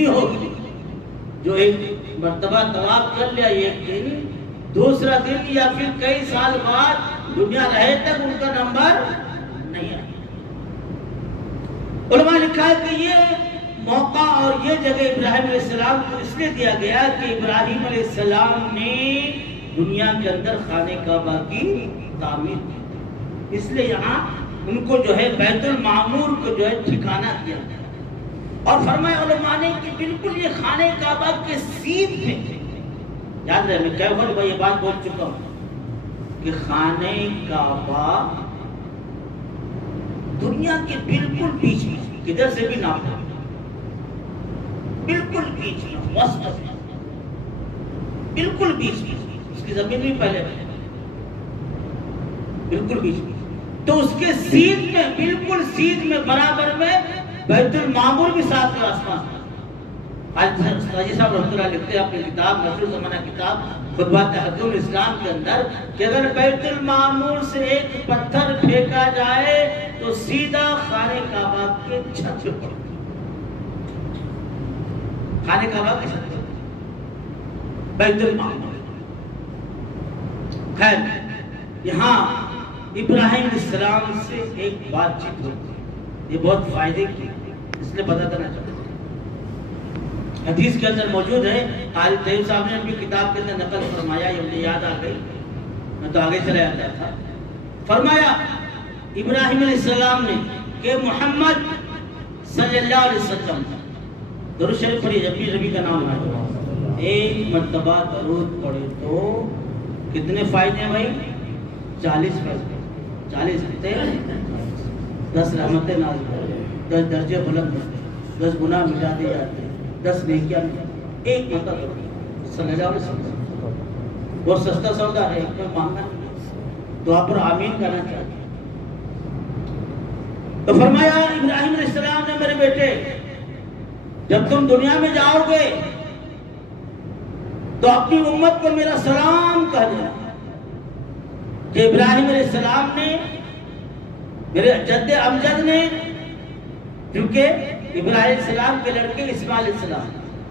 ہوگی جو ایک مرتبہ طواف کر لیا ایک دن، دوسرا دن یا پھر کئی سال بعد دنیا رہے تک ان کا نمبر نہیں آیا۔ علماء نے لکھا ہے کہ یہ موقع اور یہ جگہ ابراہیم علیہ السلام کو اس لیے دیا گیا کہ ابراہیم علیہ السلام نے دنیا کے اندر خانہ کعبہ کی تعمیر کی، اس لیے یہاں ان کو جو ہے بیت المعمور کو جو ہے ٹھکانہ دیا گیا۔ اور فرمایا علماء نے کہ بالکل یہ خانہ کعبہ کے سیدھ میں، یاد رہے میں کئی بار یہ بات بول چکا ہوں کہ خانہ کعبہ دنیا کے بالکل بیچ میں، کدھر سے بھی نہ ہو، بالکل بیچ میں، وسط میں، بالکل بیچ میں، اس کی زمین بھی پہلے بالکل بیچ میں، تو اس کے سیدھ میں، بالکل سیدھ میں برابر میں بیت المعمور بھی ساتھ میں آسمان۔ حاجی صاحب رحمۃ اللہ لکھتے ہیں اپنی کتاب مشہور زمانہ کتاب خطبات تحقیق الاسلام کے اندر کہ اگر بیت المعمور سے ایک پتھر پھینکا جائے تو سیدھا خانہ کعبہ کے چھت پہ پڑے، خانہ کعبہ کے چھت پہ بیت المعمور۔ خیر یہاں ابراہیم علیہ السلام سے ایک بات چیت ہوتی، یہ بہت فائدے کی، اس لیے بتانا چاہتا ہوں۔ حدیث کے اندر موجود ہے، قاری طیب صاحب نے اپنی کتاب کے اندر نقل فرمایا، یہ مجھے یاد آ گئی، میں تو آگے چلا جاتا تھا۔ فرمایا ابراہیم علیہ السلام نے کہ محمد صلی اللہ علیہ وسلم درود شریف پڑھی، جب بھی نبی کا نام ہے ایک مرتبہ درود پڑھے تو کتنے فائدے ہیں بھائی؟ 40 فائدے، 40 کتنے؟ 10 رحمتیں نازل ہوتے، 10 درجے بلند ہوتے، 10 گناہ مٹا دیے جاتے، 10 نیکیاں ایک مرتبہ صلی اللہ علیہ وسلم۔ اور سستا سودا ہے، ایک میں مانگنا نہیں، دعا پر آمین کہنا چاہیے۔ تو فرمایا ابراہیم علیہ السلام نے میرے بیٹے جب تم دنیا میں جاؤ گے تو اپنی امت کو میرا سلام کہہ دینا کہ ابراہیم علیہ السلام نے، میرے جد امجد نے، کیونکہ ابراہیم علیہ السلام کے لڑکے اسماعیل علیہ السلام،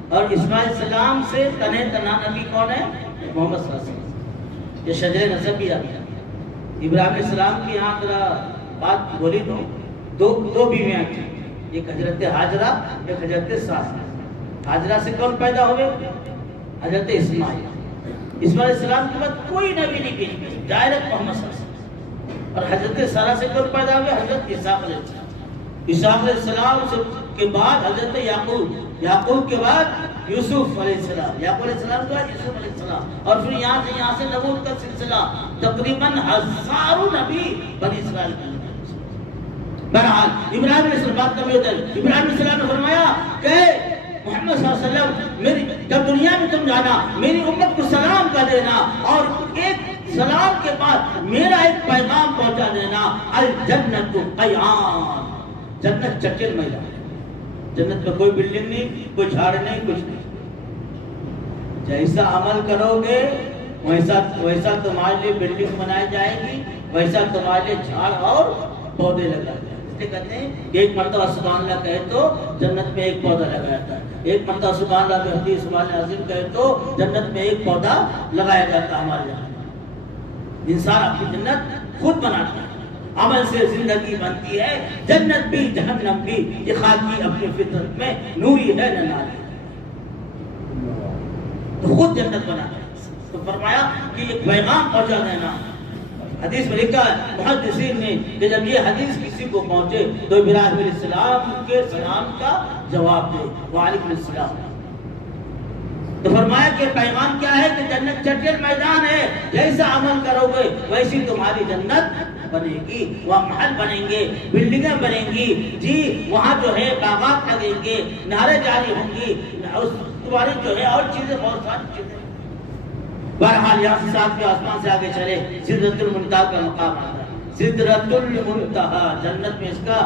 اور اسماعیل علیہ السلام سے تنہ تنہا نبی کون ہے؟ محمد صلی اللہ علیہ وسلم۔ یہ شجر نسب بھی آتا ہے۔ ابراہیم علیہ السلام کی یہاں ذرا بات بولی دو بیویاں تھیں، ایک حضرت حاجرہ، ایک حضرت سارہ۔ حاجرہ سے کون پیدا ہوئے؟ حضرت اسماعیل۔ اسماعیل علیہ السلام کے بعد کوئی نبی نہیں بھیجا، ڈائریکٹ محمد صلی اللہ علیہ وسلم۔ اور حضرت سارہ سے کون پیدا ہوئے؟ حضرت اسحاق علیہ السلام۔ اسحاق علیہ السلام کے بعد حضرت یعقوب، یعقوب کے بعد یوسف علیہ السلام، یعقوب علیہ السلام کے بعد یوسف علیہ السلام، اور پھر یہاں سے نبوت کا سلسلہ تقریباً ہزاروں نبی بنی اسرائیل کے۔ بہرحال ابراہیم علیہ السلام بات کبھی ہوتا ہے، ابراہیم علیہ السلام نے فرمایا کہ محمد صلی اللہ علیہ وسلم جب دنیا میں تم جانا میری امت کو سلام کر دینا، اور ایک سلام کے بعد میرا ایک پیغام پہنچا دینا، الجنت قیام، جنت چکر میدان، جنت میں کوئی بلڈنگ نہیں، کوئی جھاڑ نہیں، کچھ نہیں، جیسا عمل کرو گے ویسا تمہارے لیے بلڈنگ بنائی جائے گی، ویسا تمہارے لیے جھاڑ اور پودے لگائے جائیں گے۔ اس لیے کہتے ہیں کہ ایک مرتبہ سبحان اللہ کہے تو جنت میں ایک پودا لگایا جاتا ہے، ایک مرتبہ سبحان اللہ کہتی سبحان اللہ عظیم کہے تو جنت میں ایک پودا لگایا جاتا ہے۔ ہمارے یہاں انسان اپنی جنت خود بناتا ہے، عمل سے زندگی بنتی ہے، جنت بھی جہنم بھی، یہ خاکی اپنی فطرت میں نوری ہے نہ ناری، تو خود جنت بناتا ہے۔ تو فرمایا کہ یہ پیغام پہنچا دینا۔ حدیث میں لکھا ہے محدثین نے کہ جب یہ حدیث کسی کو پہنچے تو ابراہیم علیہ السلام کے سلام کا جواب دے، وعلیکم السلام۔ تو فرمایا کہ پیغام کیا ہے کہ جنت چٹل میدان ہے، جیسا عمل کرو گے ویسی تمہاری جنت بنے گی، وہاں محل بنیں گے، بلڈنگیں بنیں گی، جی وہاں جو ہے باغات لگیں گے، نہریں جاری ہوں گی، تمہاری جو ہے اور چیزیں، بہت ساری چیزیں۔ بہرحال یہاں سے ساتھ کے آسمان سے آگے چلے، سدرۃ المنتہا کا مقام آتا ہے۔ سدرۃ المنتہا جنت میں اس کا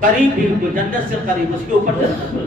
قریب، بالکل جنت سے قریب، اس کے اوپر جنت ہے۔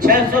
600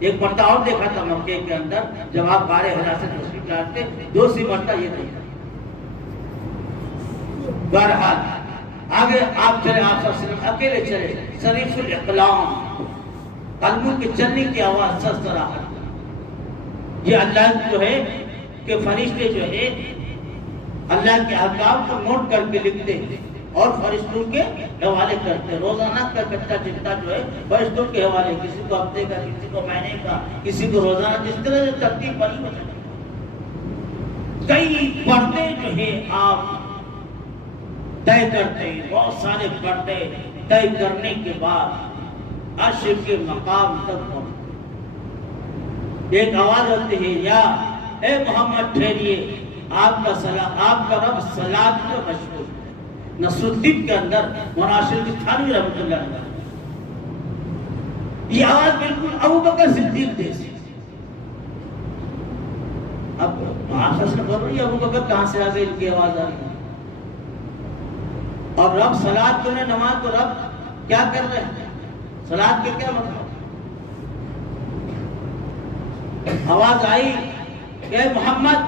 ایک مرتبہ اور دیکھا تھا مکے کے اندر، جب آپ غار حرا سے تشریف لاتے، دوسری مرتبہ یہ دیکھا۔ بہرحال آگے آپ چلے، آپ صلی اللہ علیہ وسلم اکیلے چلے، صریف الاقلام، قلموں کے چلنے کی آواز سرسراہٹ۔ یہ اللہ جو ہے کہ فرشتے جو ہے اللہ کے احکام کو نوٹ کر کے لکھتے اور فرشتوں کے حوالے کرتے۔ روزانہ کا کچا چٹا جو ہے فرشتوں کے حوالے، کسی کو ہفتے کا، کسی کو مہینے کا، کسی کو روزانہ، جس طرح سے ترتیب بنی ہو جائے۔ کئی پردے جو ہے آپ طے کرتے ہیں، بہت سارے پردے طے کرنے کے بعد عرش کے مقام تک پہنچتے، ایک آواز ہوتی ہے، یا اے محمد ٹھہریے، آپ کا رب صلاۃ میں مشغول ہے۔ نصر الدین کے اندر مناشر کی تھانوی رحمۃ اللہ علیہ، یہ آواز بالکل ابو بکر صدیق جیسی۔ اب آپ سے خبر نہیں ابو بکر کہاں سے آ گئی، ان کی آواز آ رہی ہے، اور رب صلاۃ کو نماز، تو رب کیا کر رہے ہیں، صلاۃ کے کیا مطلب؟ آواز آئی کہ محمد،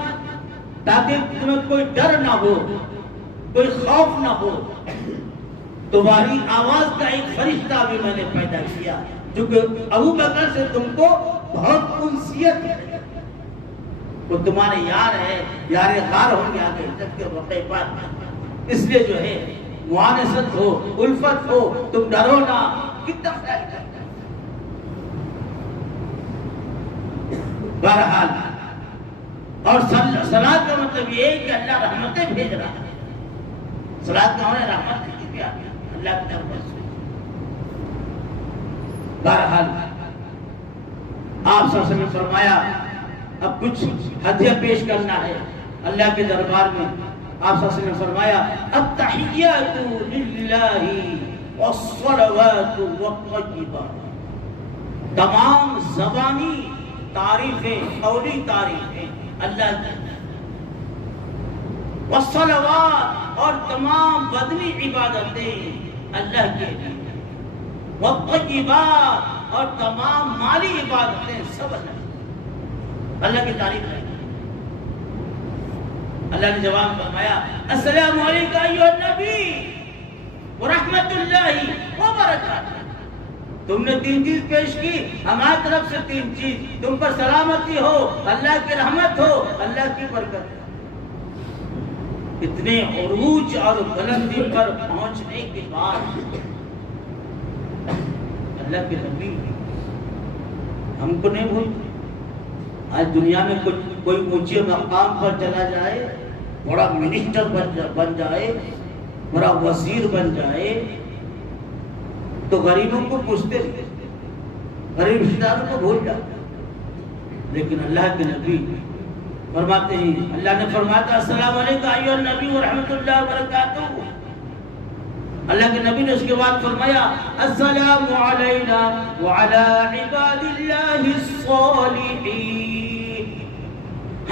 تاکہ تمہیں کوئی ڈر نہ ہو، کوئی خوف نہ ہو، تمہاری آواز کا ایک فرشتہ بھی میں نے پیدا کیا، جو کہ ابو بکر سے تم کو بہت انسیت ہے، وہ تمہارے یار ہے، یار غار ہوں گے آگے جب کے وقت پر، اس لیے جو ہے معانست ہو، الفت ہو، تم ڈرو نہ۔ کتنا خیال کرتا ہے۔ بہرحال اور صلاۃ کا مطلب یہ ہے کہ اللہ رحمتیں بھیج رہا ہے، صلاۃ کا ہونا رحمت ہے، کیا اللہ کی طرف سے۔ بہرحال آپ صلی اللہ علیہ وسلم نے فرمایا اب کچھ ہدیہ پیش کرنا ہے اللہ کے دربار میں۔ آپ صلی اللہ علیہ وسلم نے فرمایا التحیات للہ والصلوات والطیبات، تمام زبانی تعریفیں، قولی تعریفیں اللہ کی، والصلوات اور تمام بدنی عبادتیں اللہ کے لیے، والطیبات اور تمام مالی عبادتیں سب اللہ کی تعریف ہے۔ اللہ نے جواب فرمایا السلام علیکم ایھا النبی ورحمۃ اللہ وبرکاتہ۔ تم نے 3 چیز پیش کی، ہماری طرف سے 3 چیز، تم پر سلامتی ہو، اللہ کی رحمت ہو، اللہ کی برکت ہو۔ اتنے عروج اور بلندی پر پہنچنے کے بعد اللہ کے نبی ہم کو نہیں بھولتے۔ آج دنیا میں کوئی اونچے مقام پر چلا جائے، بڑا منسٹر بن جائے، بڑا وزیر بن جائے، تو غریبوں کو پوچھتے رہتے، غریب رشتہ داروں کو بھول جاتے۔ لیکن اللہ کے نبی فرماتے ہیں، اللہ نے فرمایا السلام علیکم ایھا النبی ورحمۃ اللہ وبرکاتہ۔ اللہ کے نبی نے اس کے بعد فرمایا السلام علینا وعلی عباد اللہ الصالحین،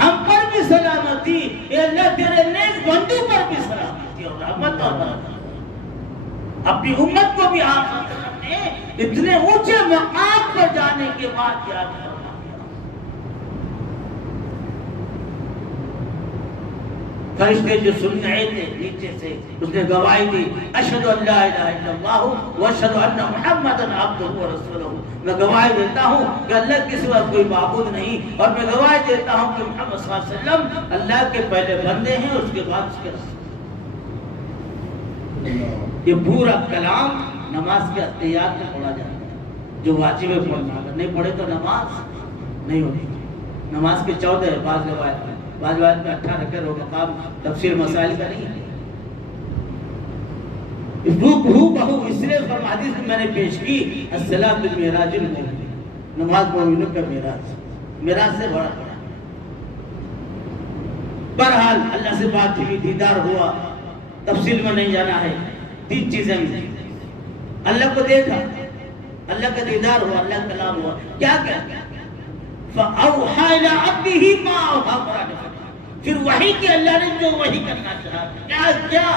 ہم پر بھی سلامتی، اے اللہ تیرے نیک بندوں پر بھی سلامتی اور رحمت اور برکت۔ اپنی امت کو بھی آپ نے اتنے اونچے مقام پر جانے کے بعد کیا فرما دیا۔ فرشتے جو سن رہے تھے نیچے سے، اس نے گواہی دی اشہد ان لا الہ الا اللہ واشہد ان محمدا عبدہ ورسولہ، میں گواہی دیتا ہوں کہ اللہ کے سوا کوئی معبود نہیں، اور میں گواہی دیتا ہوں کہ محمد صلی اللہ علیہ وسلم اللہ کے پہلے بندے ہیں، اس کے بعد اس کے رسول۔ یہ پورا کلام نماز کے احتیاط میں پڑھا جاتا ہے، جو واجب ہے پڑھنا، اگر نہیں پڑھے تو نماز نہیں ہوتی۔ نماز کے 14 بعض روایت میں، بعض روایت میں 18 کے مقام تفسیر مسائل کا نہیں ہے۔ بہو اس لیے حدیث میں نے پیش کی الصلاۃ معراج المومن، نماز مومنوں کا معراج، معراج سے بڑا پڑا۔ بہرحال اللہ سے بات ہوئی، دیدار ہوا، تفصیل میں نہیں جانا ہے۔ 3 چیزیں ملی، اللہ کو دیکھا، اللہ کا دیدار ہوا، اللہ کا کلام ہوا، کیا کیا فَأَوْحَى إِلَىٰ عَبْدِهِ مَا أَوْحَىٰ، پھر وحی کہ اللہ نے جو وحی کرنا چاہا، کیا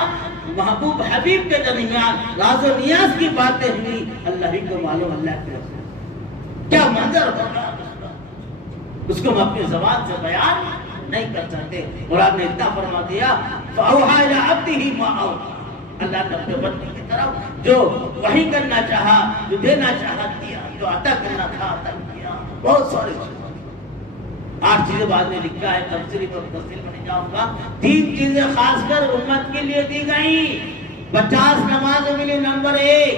محبوب حبیب کے درمیان راز و نیاز کی باتیں ہوئی، اللہ ہی کو معلوم، اللہ کے رسول۔ کیا منظر ہوگا اس کو ہم اپنی زبان سے بیان نہیں کر سکتے. اور آپ نے اتنا فرما دیا فَأَوْحَىٰ إِلَىٰ عَبْدِهِ مَا أَوْحَىٰ. اللہ نے اپنے بندے کی طرف جو وحی کرنا چاہا، جو دینا چاہا دیا، جو عطا کرنا تھا عطا کیا. بہت سارے 8 چیزیں بعد میں لکھا ہے، تفسیر میں نہیں جاؤں گا. 3 چیزیں خاص کر امت کے لیے دی گئی. 50 نمازوں کے لیے نمبر 1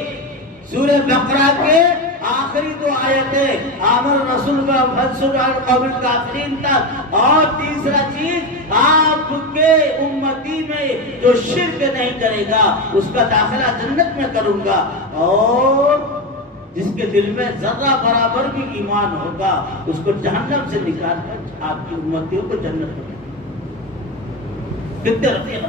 سورہ بقرہ کے آخری 2 آیتیں آمر رسول کا فنصر القوم الکافرین تک. اور تیسرا چیز آپ کے امتی میں جو شرک نہیں کرے گا اس کا داخلہ جنت میں کروں گا، اور جس کے دل میں ذرہ برابر بھی ایمان ہوگا اس کو جہنم سے نکال کر آپ کی امتیوں کو جنت میں. کتنے رفیق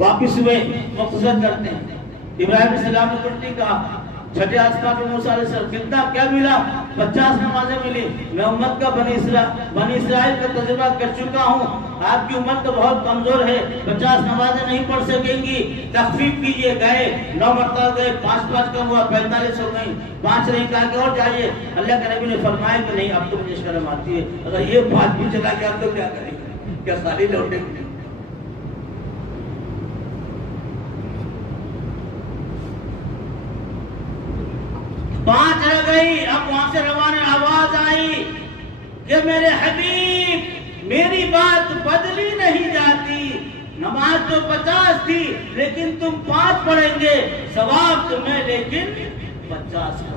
واپس ہوئے مقصد کرتے ہیں. ابراہیم علیہ السلام نے کچھ نہیں کہا. چھٹے آسمان میں موسیٰ علیہ السلام کتنا کیا ملا؟ 50 نمازیں ملی. میں امت کا بنی اسرائیل کا تجربہ کر چکا ہوں. آپ کی امت تو بہت کمزور ہے، 50 نمازیں نہیں پڑھ سکیں گی. تخفیف کیجئے. گئے 9 مرتبہ گئے، 5 کم ہوا، 45 ہو گئی. 5 نہیں کہا کہ اور جائیے. اللہ کے نبی نے فرمایا کہ نہیں اب تو مجھے شرم آتی ہے، اگر یہ 5 بھی چلا گیا تو کیا کریں گے؟ کیا خالی لوٹیں گے؟ 5 رہ گئی. اب وہاں سے روانہ آواز آئی کہ میرے حبیب میری بات بدلی نہیں جاتی. نماز تو 50 تھی لیکن تم 5 پڑھیں گے، ثواب تمہیں لیکن 50 کا.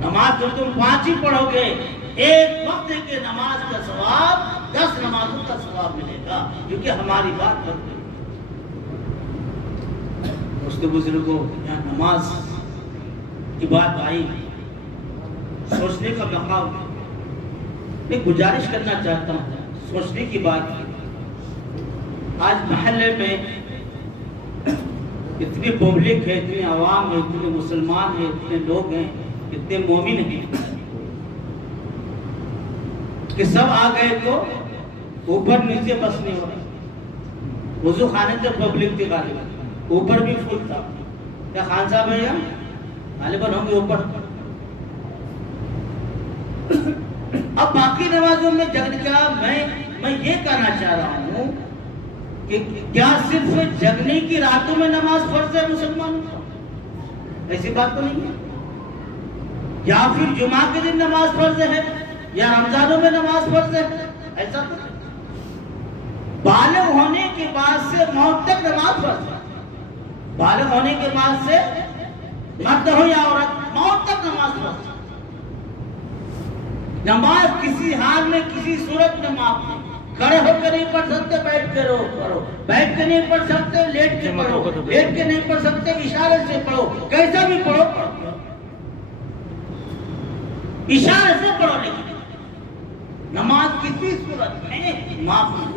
نماز تو تم 5 ہی پڑھو گے، ایک وقت کے نماز کا ثواب 10 نمازوں کا ثواب ملے گا، کیونکہ ہماری بات بدلی. اس کے بزرگوں یہاں نماز کی بات آئی، سوچنے کا مقام. میں گزارش کرنا چاہتا ہوں، سوچنے کی بات. آج محلے میں اتنی پبلک ہے، اتنے عوام ہیں، اتنے مسلمان ہیں، اتنے لوگ ہیں، اتنے مومن ہیں کہ سب آ گئے تو اوپر نیچے بس نہیں ہو رہا. وضو خانے سے پبلک تھی غالباً، اوپر بھی فل تھا. کیا خان صاحب ہیں یہاں؟ غالباً ہوں گے اوپر. اب باقی نمازوں میں جگنے کا میں یہ کہنا چاہ رہا ہوں کہ کیا صرف جگنے کی راتوں میں نماز فرض ہے مسلمانوں کو؟ ایسی بات تو نہیں ہے. یا پھر جمعہ کے دن نماز فرض ہے، یا رمضانوں میں نماز فرض ہے، ایسا تو نہیں. بالغ ہونے کے بعد سے موت تک نماز فرض ہے. بالغ ہونے کے بعد سے مرد ہو یا عورت، موت تک نماز فرض ہے. نماز کسی حال میں کسی صورت میں معاف نہیں. کھڑے ہو کے نہیں پڑھ سکتے، بیٹھ کے پڑھو. بیٹھ کے نہیں پڑھ سکتے، لیٹ کے پڑھو. لیٹ کے نہیں پڑھ سکتے، اشارے سے پڑھو. کیسا بھی پڑھو، اشارے سے پڑھو. لیکن نماز کسی صورت میں معاف نہیں.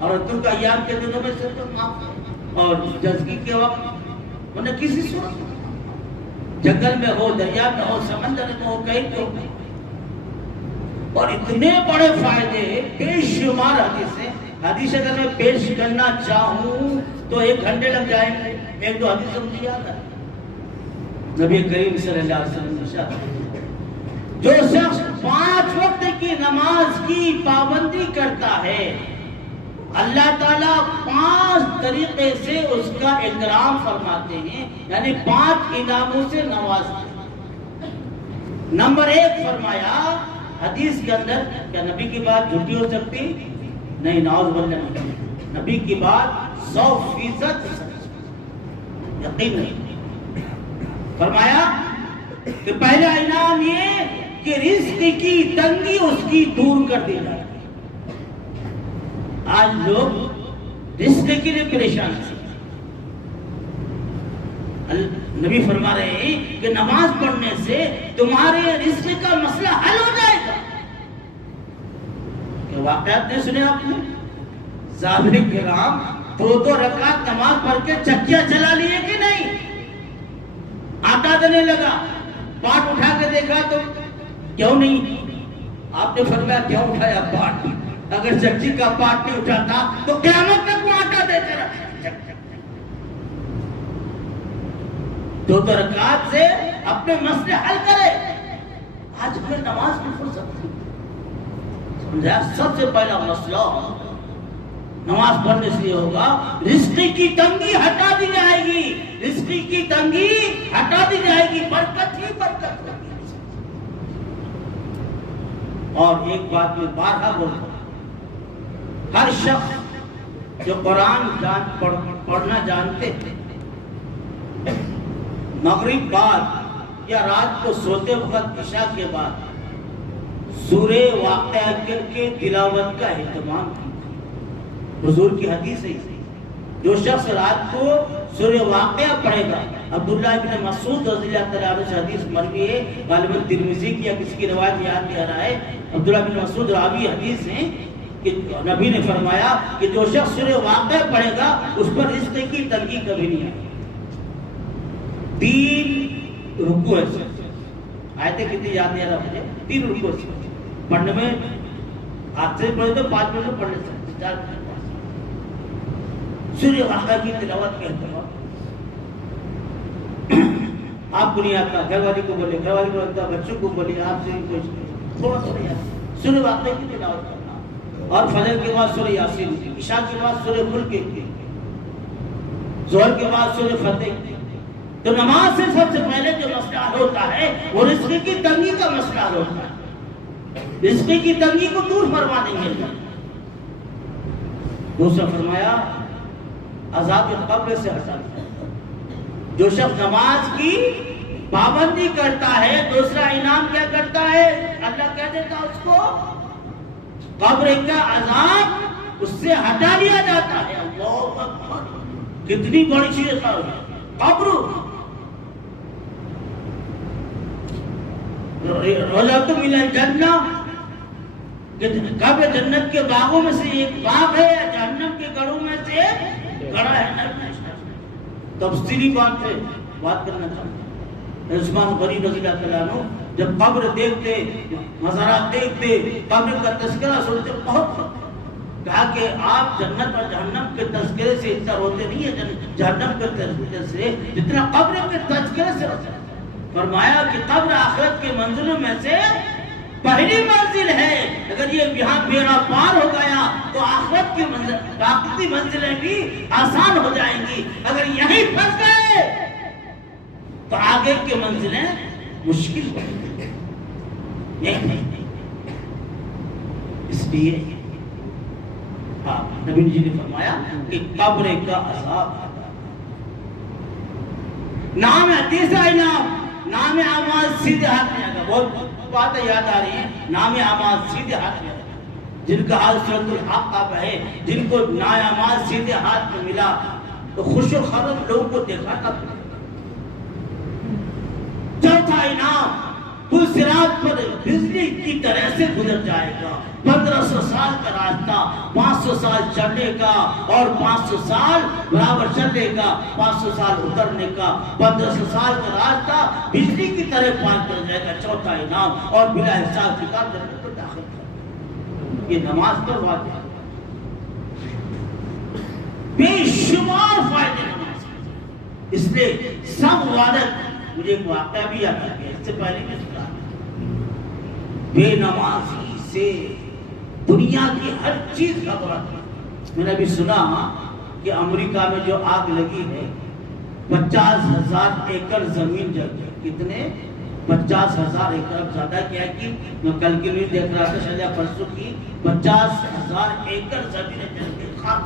عورتوں کا ایام کے دنوں میں سے تو معاف نہیں، اور جزگی کے وقت انہیں کسی صورت میں، جنگل میں ہو، دریا میں ہو، سمندر میں ہو، کہیں تو. اور اتنے بڑے فائدے بے شمار حدیث اگر میں پیش کرنا چاہوں تو 1 گھنٹے لگ جائیں گے. 1-2 حدیث مجھے یاد ہے. نبی کریم صلی اللہ علیہ وسلم نے ارشاد، جو شخص 5 وقت کی نماز کی پابندی کرتا ہے، اللہ تعالیٰ 5 طریقے سے اس کا اکرام فرماتے ہیں، یعنی 5 انعاموں سے نوازتے ہیں. نمبر 1 فرمایا حدیث کے اندر، کیا نبی کی بات جھوٹی ہو سکتی؟ نہیں، نعوذ باللہ نہیں. نبی کی بات 100% یقین نہیں. فرمایا کہ پہلا انعام یہ کہ رزق کی تنگی اس کی دور کر دی جائے. آج لوگ رزق کے لیے پریشان ہیں. نبی فرما رہے ہیں کہ نماز پڑھنے سے تمہارے رزق کا مسئلہ حل ہو جائے گا. کہ واقعات نہیں سنے آپ نے؟ صحابہ کرام 2 رکعت نماز پڑھ کے چکیا چلا لیے کہ نہیں؟ آٹا دینے لگا، پاٹ اٹھا کے دیکھا تو کیوں نہیں؟ آپ نے فرمایا کیوں اٹھایا پاٹ؟ اگر چکی کا پاٹ نہیں اٹھاتا تو قیامت تک وہ آٹا دیتے رہے. دو رکعت سے اپنے مسئلے حل کرے. آج ہمیں نماز کی فرصت نہیں. سمجھا؟ سب سے پہلا مسئلہ نماز پڑھنے سے یہ ہوگا، رزق کی تنگی ہٹا دی جائے گی. رزق کی تنگی ہٹا دی جائے گی، برکت ہی برکت ہوگی. اور ایک بات میں بارہا بولتا ہوں، ہر شخص جو قرآن پڑھنا جانتے ہیں، مغرب بعد یا رات کو سوتے وقت عشاء کے بعد سورہ واقعہ کے تلاوت کا اہتمام کیجیے. حضور کی حدیث ہے، جو شخص رات کو سورہ واقعہ پڑھے گا، عبداللہ ابن مسعود رضی اللہ تعالیٰ عنہ سے حدیث مروی ہے، غالباً ترمذی کی یا کسی کی روایت یاد نہیں آ رہا ہے. عبداللہ ابن مسعود راوی حدیث ہیں کہ نبی نے فرمایا کہ جو شخص سورہ واقعہ پڑھے گا اس پر رزق کی تنگی کبھی نہیں آئے. 3 رکوع ہے. آیتیں کتنی یاد نہیں آ رہا مجھے. 3 رکوع پڑھنے میں ہاتھ سے پڑھے تو 5 منٹ میں پڑھ لے سکتے. 4 منٹ سورہ واقعہ کی تلاوت کے اہتمام. آپ کو نہیں آتا، گھر والی کو بولے، گھر والی کو آتا، بچوں کو بولے، آپ سے تھوڑا تھوڑا یاد سورہ واقعہ کی تلاوت کرنا. اور فجر کے بعد سورہ یاسین، عشاء کے بعد سورہ ملک، ظہر کے بعد سورہ فتح. تو نماز سے سب سے پہلے جو مسئلہ حل ہوتا ہے وہ رزق کی تنگی کا مسئلہ حل ہوتا ہے. رزق کی تنگی کو دور فرما دیں گے. دوسرا فرمایا عذاب قبر سے ہٹا دیا. جو شخص نماز کی پابندی کرتا ہے، دوسرا انعام کیا کرتا ہے؟ اللہ کہہ دیتا اس کو قبر کا عذاب اس سے ہٹا دیا جاتا ہے. اللہ اکبر، کتنی بڑی چیز ہے قبر. روضۃ من الجنہ، قبر جنت کے باغوں میں سے ایک باغ ہے، جہنم کے گڑھوں میں سے گڑھا ہے. تفصیلی بات کرنا چاہتا ہوں. عثمان غنی رضی اللہ تعالیٰ عنہ جب قبر دیکھتے، مزارات دیکھتے، قبر کا تذکرہ سنتے، بہت کہا کہ آپ جنت اور جہنم کے تذکرے سے اتنا روتے نہیں ہیں جہنم کے تذکرے سے جتنا قبر کے تذکرے سے روتے. فرمایا کہ قبر آخرت کے منزلوں میں سے پہلی منزل ہے. اگر یہ یہاں بیڑا پار ہو گیا تو آخرت کی باقی منزلیں بھی آسان ہو جائیں گی. اگر یہیں پھنس گئے تو آگے کی منزلیں مشکل ہو جائیں گی. اس لیے نبی جی نے فرمایا کہ قبر کا عذاب. نام ہے تیسرا انعام، نام اعمال سیدھے ہاتھ میں آگا. بہت باتیں یاد آ رہی ہیں. نام اعمال سیدھے ہاتھ میں آگا. جن کا حال سورۃ الحق آپ ہے، جن کو نام اعمال سیدھے ہاتھ میں ملا تو خوش و خرم لوگوں کو دیکھا تھا. چوتھا انعام، پل صراط پر بجلی کی طرح سے گزر جائے گا. 1500 سال کا راستہ 500 سال چڑھنے کا اور 500 سال برابر چلنے کا، 500 سال اترنے کا. 1500 سال کا راستہ بجلی کی طرح پار کر جائے گا. چوتھا انعام، اور بلا حساب کتاب جنت میں داخل کر. یہ نماز پر واقع ہے. بے شمار فائدے نماز کے. اس لیے سب عبادت. مجھے ایک واقعہ بھی یاد آ گیا، اس سے پہلے میں سنا. بے نمازی سے دنیا کی ہر چیز گھبراتی. میں نے ابھی سنا کہ امریکہ میں جو آگ لگی ہے 50,000 ایکڑ زمین جل گئی. کتنے؟ 50,000 ایکڑ. زیادہ کیا کہ میں کل کی نیوز دیکھ رہا تھا، شاید پرسوں کی، 50,000 ایکڑ زمین جل گئی. خاک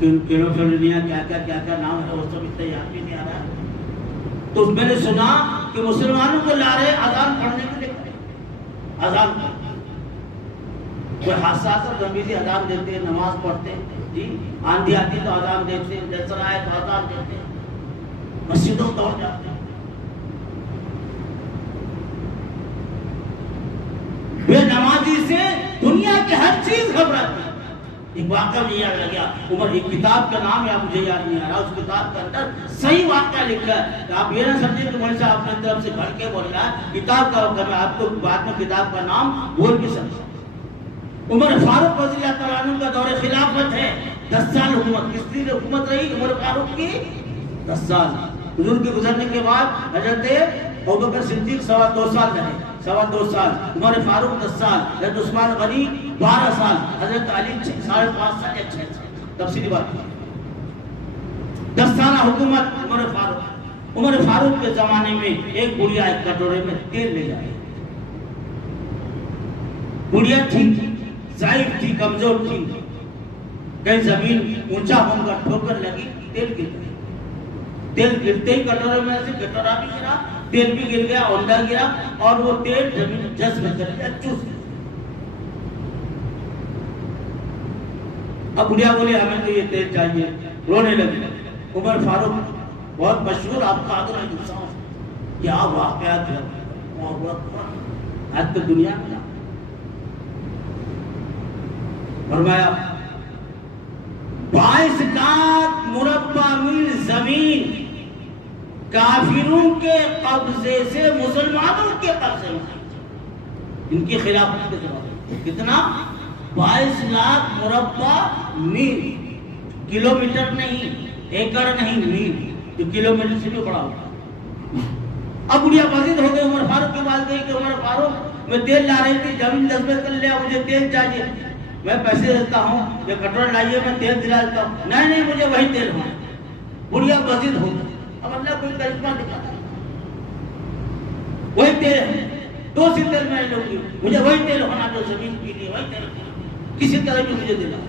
کیلیفورنیا کیا نام ہے وہ سب اتنا یاد بھی نہیں آ رہا. تو میں نے سنا کہ مسلمانوں کو لا رہے اذان پڑھنے کے لیے. اذان کوئی حادثات اور گمبھیری اذان دیتے ہیں، نماز پڑھتے ہیں. جی آندھی آتی تو اذان دیتے ہیں، جیسا آئے تو اذان دیتے ہیں، مسجدوں دوڑ جاتے ہیں. بے نمازی سے دنیا کی ہر چیز گھبراتی ہے. ایک واقعہ مجھے یاد لگا. عمر، ایک کتاب کا نام ہے مجھے یاد نہیں آ رہا، اس کتاب کے اندر صحیح واقعہ لکھا ہے. آپ یہ نہ سمجھیں کہ مولوی صاحب اپنے طرف سے گھڑ کے بول رہا ہے. کتاب کا میں آپ کو بعد میں کتاب کا نام بول کے سمجھا. عمر فاروق رضی اللہ تعالیٰ عنہ کا دور خلافت ہے. 10 سال حکومت. کس کی حکومت رہی عمر فاروق کی؟ 10 سال حضور کے گزرنے کے بعد حضرت ابوبکر صدیق 2.25 سال رہے، 2.25 سال، عمر فاروق 10 سال، حضرت عثمان غنی 12 سال، حضرت علی 5.5 سال یا 6 سال. تفصیلی بات 10 سالہ حکومت عمر فاروق کے زمانے میں ایک بڑھیا ایک کٹورے میں تیل لے جائے. بڑھیا تھی، ضعیف تھی، کمزور تھی، کہیں زمین اونچا ہوگا ٹھوکر لگی، تیل گر گیا. تیل گرتے ہی کٹورے میں سے کٹورا بھی گرا، تیل بھی گر گیا، اوندا گرا اور وہ تیل زمین جذب کر لیا، چوس گیا. اب بڑھیا بولے ہمیں تو یہ تیل چاہیے، رونے لگے. عمر فاروق بہت مشہور آپ کا آدھر انسان، کیا واقعات ہے آج تو دنیا میں. فرمایا 22 لاکھ مربع میل زمین کافروں کے قبضے سے مسلمانوں کے قبضے میں، ان کی خلافت کے زمانے. کتنا؟ 22 لاکھ مربع میل، کلومیٹر نہیں، ایکڑ نہیں، میل، جو کلومیٹر سے بھی بڑا ہوتا. اب بڑھیا مزید ہو گئے. عمر فاروق کے پاس گئی کہ عمر فاروق میں تیل لا رہی تھی، زمین دستخط کر لیا، مجھے تیل چاہیے، میں پیسے دیتا ہوں، یہ کٹورا لائیے، میں تیل دلا دیتا ہوں. نہیں مجھے وہی تیل ہونا. بڑھیا مزید ہو گئی. اب اللہ کوئی کرشمہ دکھاتا ہے، وہی تیل ہے، 2 سی تیل میں لوں گی، مجھے وہی تیل ہونا جو زمین کے لیے، وہی تیل ہونا، کسی طرح بھی مجھے دلا.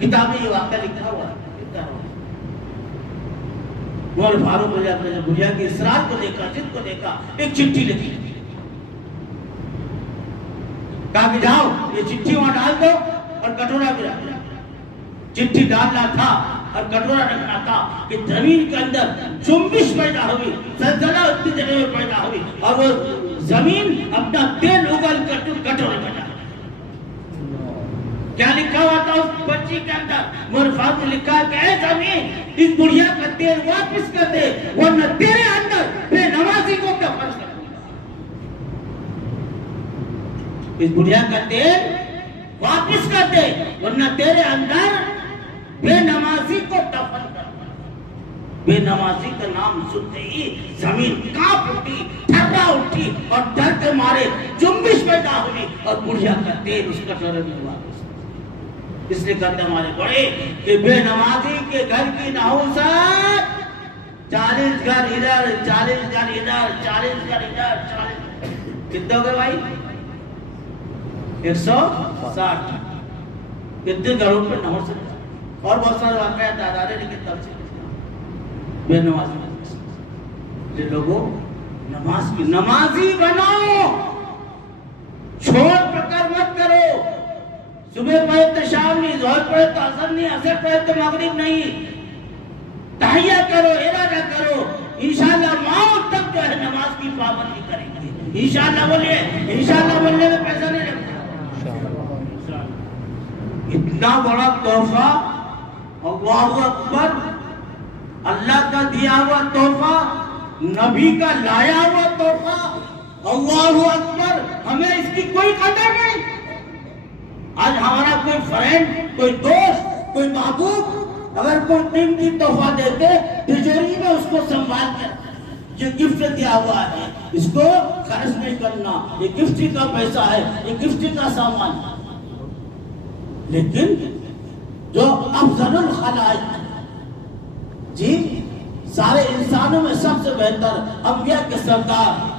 کتاب میں یہ واقعہ لکھا ہوا ہے. عمر فاروق نے اپنے بڑھیا کے اصرار کو دیکھا، ضد کو دیکھا، ایک چٹھی لکھی، کہا کہ جاؤ یہ چٹھی وہاں ڈال دو اور کٹورا بھی رکھ دو. چٹھی ڈالنا تھا اور کٹورا رکھنا تھا کہ زمین کے اندر جنبش پیدا ہوئی، زلزلہ اتنی جگہ میں پیدا ہوئی اور وہ زمین اپنا تیل اگل کر کٹورے میں ڈال. کیا لکھا ہوا تھا اس بچی کے اندر؟ عمر فاروق نے لکھا کہ اے زمین اس بڑھیا کا تیل واپس کر دے ورنہ تیرے اندر بے نمازی کو دفن کر دوں گا. اس بڑھیا کا تیل واپس کر دے ورنہ تیرے اندر بے نمازی کو دفن کر دوں گا. بے نمازی کا نام سنتے ہی زمین کانپ اٹھی، تھرا اٹھی اور ڈر کے مارے جنبش پیدا ہوئی اور بڑھیا کا تیل اس کٹورے میں واپس. اس لیے کہتے ہمارے بڑے کہ بے نمازی کے گھر کی نحوست 40 گھر ادھر، 40 گھر ادھر، 40 گھر ادھر، 40 کتنے ہو گئے بھائی؟ 160. کتنے گھروں پہ نحوست اور بہت سارے واقعات یاد رہے، لیکن تفصیل بے نمازی یہ لوگوں نماز کی نمازی بناؤ، چھوڑ پکڑ مت کرو. صبح پڑھے تو شام نہیں، ظہر پڑھے تو عصر نہیں، عصر پڑھے تو مغرب نہیں. تحیہ کرو، ارادہ کرو، انشاءاللہ موت تک جو ہے نماز کی پابندی کریں گے. انشاءاللہ بولیے، انشاءاللہ بولنے میں پیسہ نہیں لگتا. اتنا بڑا تحفہ، اللہ اکبر، اللہ کا دیا ہوا تحفہ، نبی کا لایا ہوا تحفہ، اللہ اکبر. ہمیں اس کی کوئی قدر نہیں. آج ہمارا کوئی فرینڈ، کوئی دوست، کوئی محبوب اگر کوئی قیمتی تحفہ دیتے، تجوری میں اس کو سنبھال کر، یہ گفٹ دیا ہوا ہے، اس کو خرچ نہیں کرنا، یہ گفٹ کا پیسہ ہے، یہ گفٹ کا سامان. لیکن جو افضل الخلائق، جی سارے انسانوں میں سب سے بہتر، انبیاء کے سردار،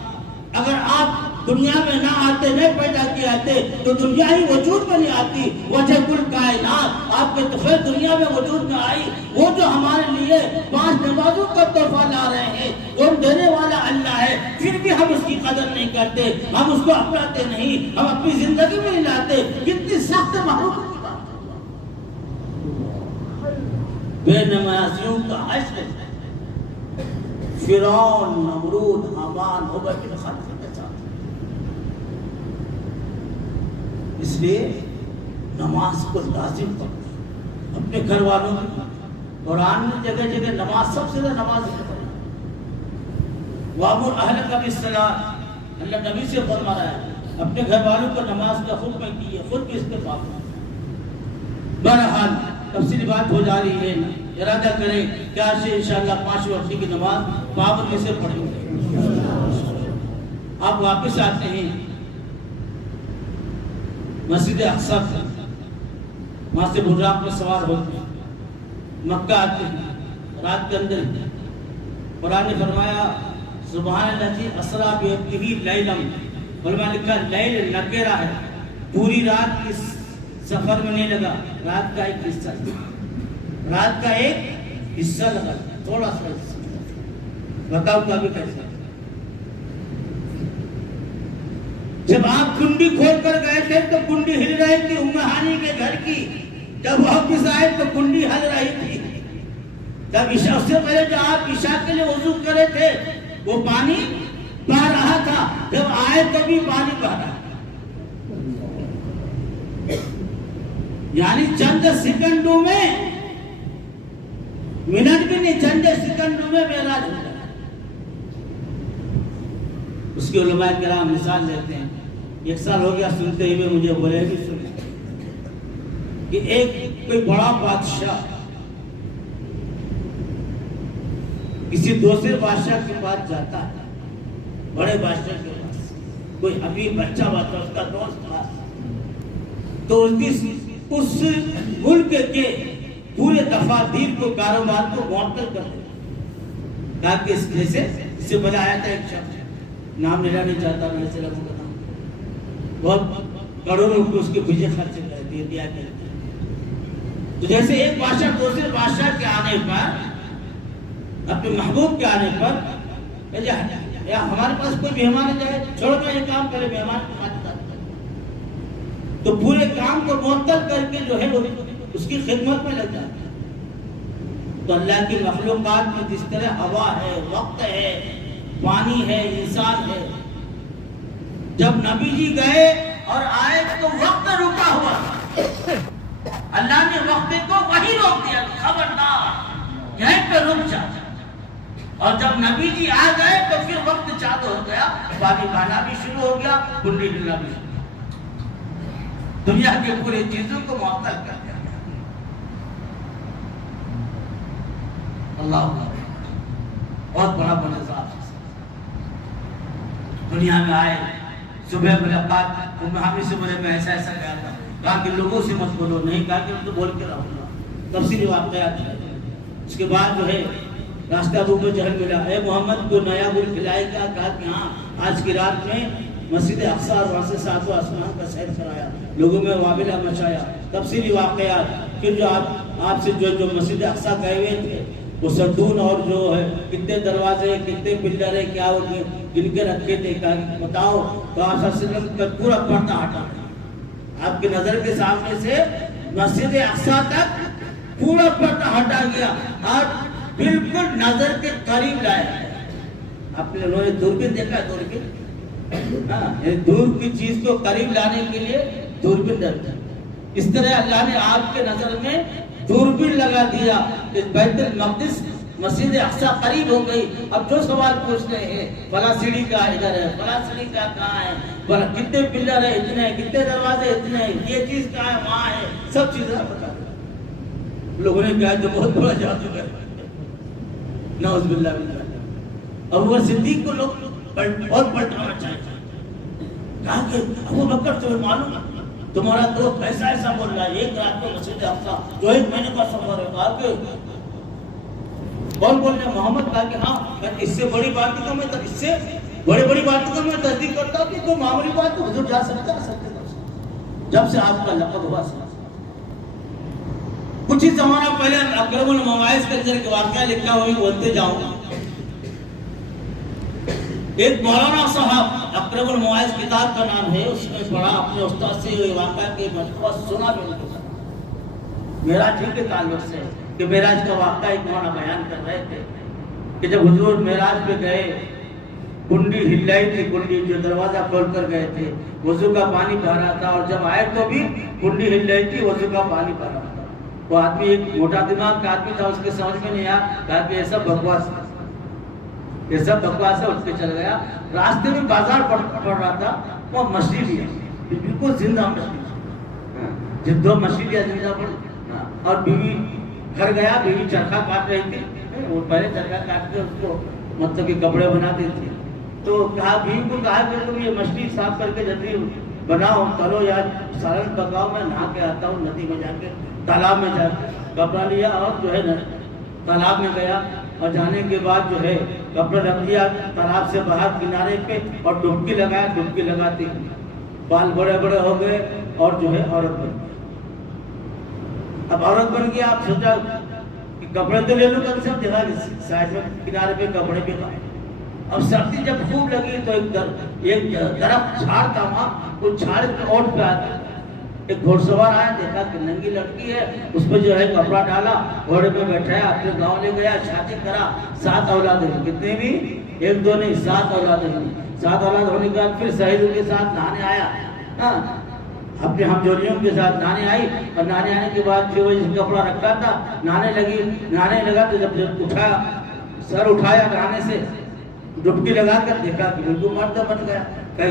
اگر آپ دنیا میں نہ آتے، نہیں پیدا کیے آتے تو دنیا ہی وجود میں نہیں آتی. وجہ کل کائنات آپ کے طفیل دنیا میں وجود میں آئی. وہ جو ہمارے لیے 5 نمازوں کا تحفہ لا رہے ہیں، وہ دینے والا اللہ ہے، پھر بھی ہم اس کی قدر نہیں کرتے، ہم اس کو اپناتے نہیں، ہم اپنی زندگی میں نہیں لاتے. کتنی سخت محروم کی بات ہے. بے نمازیوں کا حشر فرعون، نمرود، حامان، ابی بن خلف کے ساتھ. اس لیے نماز کو لازم کرو اپنے گھر والوں کی. قرآن میں جگہ جگہ نماز، سب سے زیادہ نماز ہے. وَأْمُرْ أَهْلَكَ بِالصَّلَاةِ، اللہ نبی سے فرما رہا ہے اپنے گھر والوں کو نماز کا حکم کیے، خود بھی اس کے پابند. بہرحال تفصیلی بات ہو جا رہی ہے. ارادہ کریں کہ آج سے انشاءاللہ 5 وقت کی نماز پابندی سے پڑھیں گے۔ آپ واپس آتے ہیں مسجد اقصی سے، وہاں سے براق میں سوار ہوتے ہیں، مکہ آتے ہیں، رات کے اندر قرآن نے فرمایا سبحان الذی اسریٰ بعبدہ لیلا، علماء نے لکھا لیل نکرہ ہے، پوری رات اس سفر میں نہیں لگا، رات کا ایک حصہ، رات کا ایک حصہ لگا، تھوڑا سا حصہ، بتاؤ کبھی کیسا؟ جب آپ کنڈی کھول کر گئے تھے تو کنڈی ہل رہی تھی ام ہانی کے گھر کی، جب واپس آئے تو کنڈی ہل رہی تھی، جب عشاء سے پہلے جو آپ عشاء کے لیے وضو کرے تھے وہ پانی بہہ رہا تھا، جب آئے تو بھی پانی بہہ رہا تھا، یعنی چند سیکنڈوں میں، منٹ بھی نہیں، چند سیکنڈوں میں معراج ہو گیا۔ اس کے علماء کرام مثال دیتے ہیں، 1 سال ہو گیا سنتے ہی مجھے بولے بھی سنے کہ ایک کوئی بڑا بادشاہ کسی دوسرے بادشاہ کے پاس جاتا ہے، بڑے بادشاہ کے پاس، کوئی حبیب بچہ بات اس کا دوست تھا، تو اس ملک کے پورے دفاتر کو، کاروبار کو معطل کر دے، تاکہ اس جیسے اسے بلایا تھا ایک شخص، نام لینا نہیں چاہتا میں سے لوگوں کا نام، بہت کروڑوں کو اس کے پیچھے خرچ کر دیا گیا، تو جیسے ایک بادشاہ دوسرے بادشاہ کے آنے پر، اپنے محبوب کے آنے پر، یا ہمارے پاس کوئی مہمان جائے، چھوڑ کر یہ کام کرے، مہمان کی خاطر، تو پورے کام کو معطل کر کے جو ہے وہ اس کی خدمت میں لگ جاتا ہے۔ تو اللہ کی مخلوقات میں جس طرح ہوا ہے، وقت ہے، پانی ہے، انسان ہے، جب نبی جی گئے اور آئے تو وقت رکا ہوا، اللہ نے وقت کو وہی روک دیا، خبردار یہیں پہ رک جا، اور جب نبی جی آ گئے تو پھر وقت چالو ہو گیا، پانی بہنا بھی شروع ہو گیا، کنڈی ہلنا بھی شروع، دنیا کے پورے چیزوں کو معطل کر دیا گیا۔ اللہ بہت بڑا مجازات دنیا میں آئے، صبح ملاقات ہمیں سے بولے میں ایسا ایسا کہا تھا، کہا کہ لوگوں سے مت بولو، نہیں کہا کہ ہم تو بول کے رہوں گا، تفصیلی واقعات ہے۔ اس کے بعد جو ہے راستہ ابو جہل ملا، اے محمد کو نیا گل کھلائے گا، کہا کہ ہاں آج کی رات میں مسجد اقصی اور وہاں سے 7واں آسمان کا سیر کرایا، لوگوں میں وابلہ مچایا، تفصیلی واقعات۔ پھر جو آپ سے جو مسجد اقصی گئے ہوئے تھے وہ ستون اور جو ہے کتنے دروازے، کتنے پلر ہے، کیا وہ گن کے رکھے تھے، کہا بتاؤ، تو آپ صلی اللہ علیہ وسلم کا پورا پردہ ہٹا، آپ کی نظر کے سامنے سے مسجد اقصی تک پورا پردہ ہٹا گیا اور بالکل نظر کے قریب لایا۔ آپ نے لوگ دوربین دیکھا ہے؟ دوربین، دور کی چیز کو قریب لانے کے لیے دوربین ڈالتا ہے، اس طرح اللہ نے آپ کے نظر میں دوربین لگا دیا کہ بیت المقدس مسجد اقصی قریب ہو گئی۔ اب جو سوال پوچھ رہے ہیں فلاں سیڑھی کا ادھر ہے، فلاں سیڑھی کا کہاں ہے، فلاں کتنے پلر ہے اتنے، کتنے دروازے اتنے ہیں، یہ چیز کہاں ہے وہاں ہے، سب چیزیں بتا دیں۔ لوگوں نے کہا جو بہت بڑا جادو ہے، نعوذ باللہ باللہ۔ ابو بکر صدیق کو لوگ بہت بڑھانا چاہتے، کہا کہ ابو بکر تمہیں معلوم ہے تمہارا دوست ایسا ایسا بول رہا ہے، ایک رات کو مسجد اقصی جو 1 مہینے کا سفر ہے، کہا کہ کون بول رہے ہیں؟ محمد، کہا کہ ہاں، اس سے بڑی بات کو میں اس سے بڑی بات کو میں تصدیق کرتا ہوں کہ کوئی معمولی بات تو حضور جا سکتا ہے، جب سے آپ کا لقب ہوا سنا۔ کچھ ہی زمانہ پہلے اقرب المواعظ کے اندر ایک واقعہ لکھا ہوئی بولتے جاؤں گا۔ ایک مولانا صاحب، اقرب المواعظ کتاب کا نام ہے، اس نے پڑھا اپنے استاد سے یہ واقعہ کے مجموعہ سنا بھی نہیں، معراج کے تعلق سے کہ معراج کا واقعہ ایک مولانا بیان کر رہے تھے کہ جب حضور معراج پہ گئے، کنڈی ہل رہی تھی، کنڈی جو دروازہ کھول کر گئے تھے، وضو کا پانی بہ رہا تھا، اور جب آئے تو بھی کنڈی ہل رہی تھی، وضو کا پانی بہ رہا تھا۔ وہ آدمی ایک موٹا دماغ کا آدمی تھا، اس کے سمجھ میں نہیں آیا، کہا کہ یہ سب بکواس ہے، یہ سب بکواس ہے، اٹھ کے چل گیا۔ راستے میں بازار پڑ رہا تھا، وہ مچھلی لیا، بالکل زندہ مچھلی، جب 2 مچھلی لیا زندہ پڑ، اور بیوی گھر گیا, بیوی چرخا کاٹ رہی تھی, وہ پہلے چرخا کاٹ کے اس کو مطلب کہ کپڑے بناتی تھی. تو کہا بیوی کو کہا کہ تم یہ مچھلی صاف کر کے جلدی بناؤ, کرو یا سالن پکاؤ, میں نہا کے آتا ہوں ندی میں جا کے, تالاب میں جا کے. کپڑا لیا اور جو ہے تالاب میں گیا, اور جانے کے بعد جو ہے کپڑا رکھ دیا تالاب سے باہر کنارے پہ, اور ڈبکی لگایا. ڈبکی لگاتی بال بڑے بڑے ہو گئے اور جو ہے عورت بن گئی. اب عورت بن گیا, آپ سوچا کہ کپڑے تو لے لوں کم سے کم, دیکھا سائڈ میں کنارے پہ کپڑے پہ پائے. اب سردی جب خوب لگی تو ایک درخت جھاڑ تھا وہاں, اس جھاڑ کے اوٹ پہ آیا ایک گھوڑ سوار آیا, دیکھا کہ ننگی لڑکی ہے, اس پہ جو ہے کپڑا ڈالا, گھوڑے پہ بیٹھایا, اپنے گاؤں لے گیا, شادی کرا, 7 اولادیں. کتنے بھی, 1 2 نہیں, 7 اولادیں. 7 اولاد ہونے کے بعد پھر سہیلیوں کے ساتھ نہانے آیا, اپنے ہمجولیوں کے ساتھ نہانے آئی, اور نہانے آنے کے بعد پھر وہ جس کپڑا رکھا تھا نہانے لگی. نہانے لگا تو جب اٹھا, سر اٹھایا نہانے سے, ڈبکی لگا کر دیکھا کہ بالکل مرد بن گیا.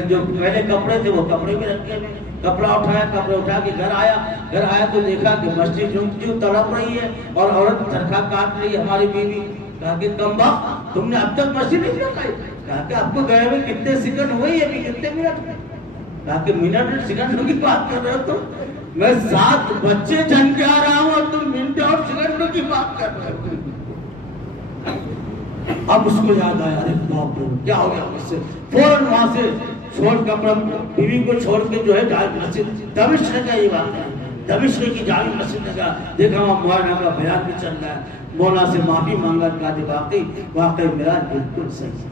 جو پہلے کپڑے تھے وہ کپڑے بھی رکھے ہوئے. کپڑا اٹھایا, کپڑے اٹھا کے گھر آیا تو دیکھا کہ مچھلی جو تڑپ رہی ہے اور عورت چرخا کاٹ رہی ہے ہماری بیوی. کہا کہ کم وقت, تم نے اب تک مچھلی نہیں پکائی. کہا کہ آپ کو گئے ہوئے کتنے سیکنڈ ہوئے, ابھی کتنے منٹ. کہا کہ منٹ اور سیکنڈوں کی بات کر رہے ہو تم, میں 7 بچے جن کے آ رہا ہوں اور تم منٹ اور سیکنڈوں کی بات کر رہے ہو. اب اس کو یاد آیا, ارے باپ رے کیا ہو گیا مجھ سے. فوراً وہاں سے چھوڑ کپڑا بیوی کو چھوڑ کے جو ہے جامع مسجد دمشق کا یہ واقعہ ہے. دمشق کی جامع مسجد کا دیکھا وہاں مولانا کا بیان بھی چل رہا ہے. مولانا سے معافی مانگا, کہا کہ واقعی میرا بالکل صحیح ہے.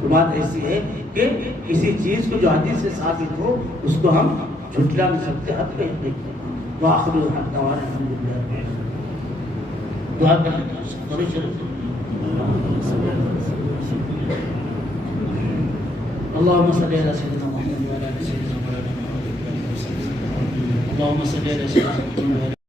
تو بات ایسی ہے کہ کسی چیز کو جو حدیث سے ثابت ہو اس کو ہم جھٹلا نہیں سکتے. حد پہ دیکھتے ہیں. وآخر دعوانا الحمدللہ. دعا کریں اللهم صل على سيدنا محمد وعلى ال سيدنا محمد. اللهم صل على سيدنا محمد.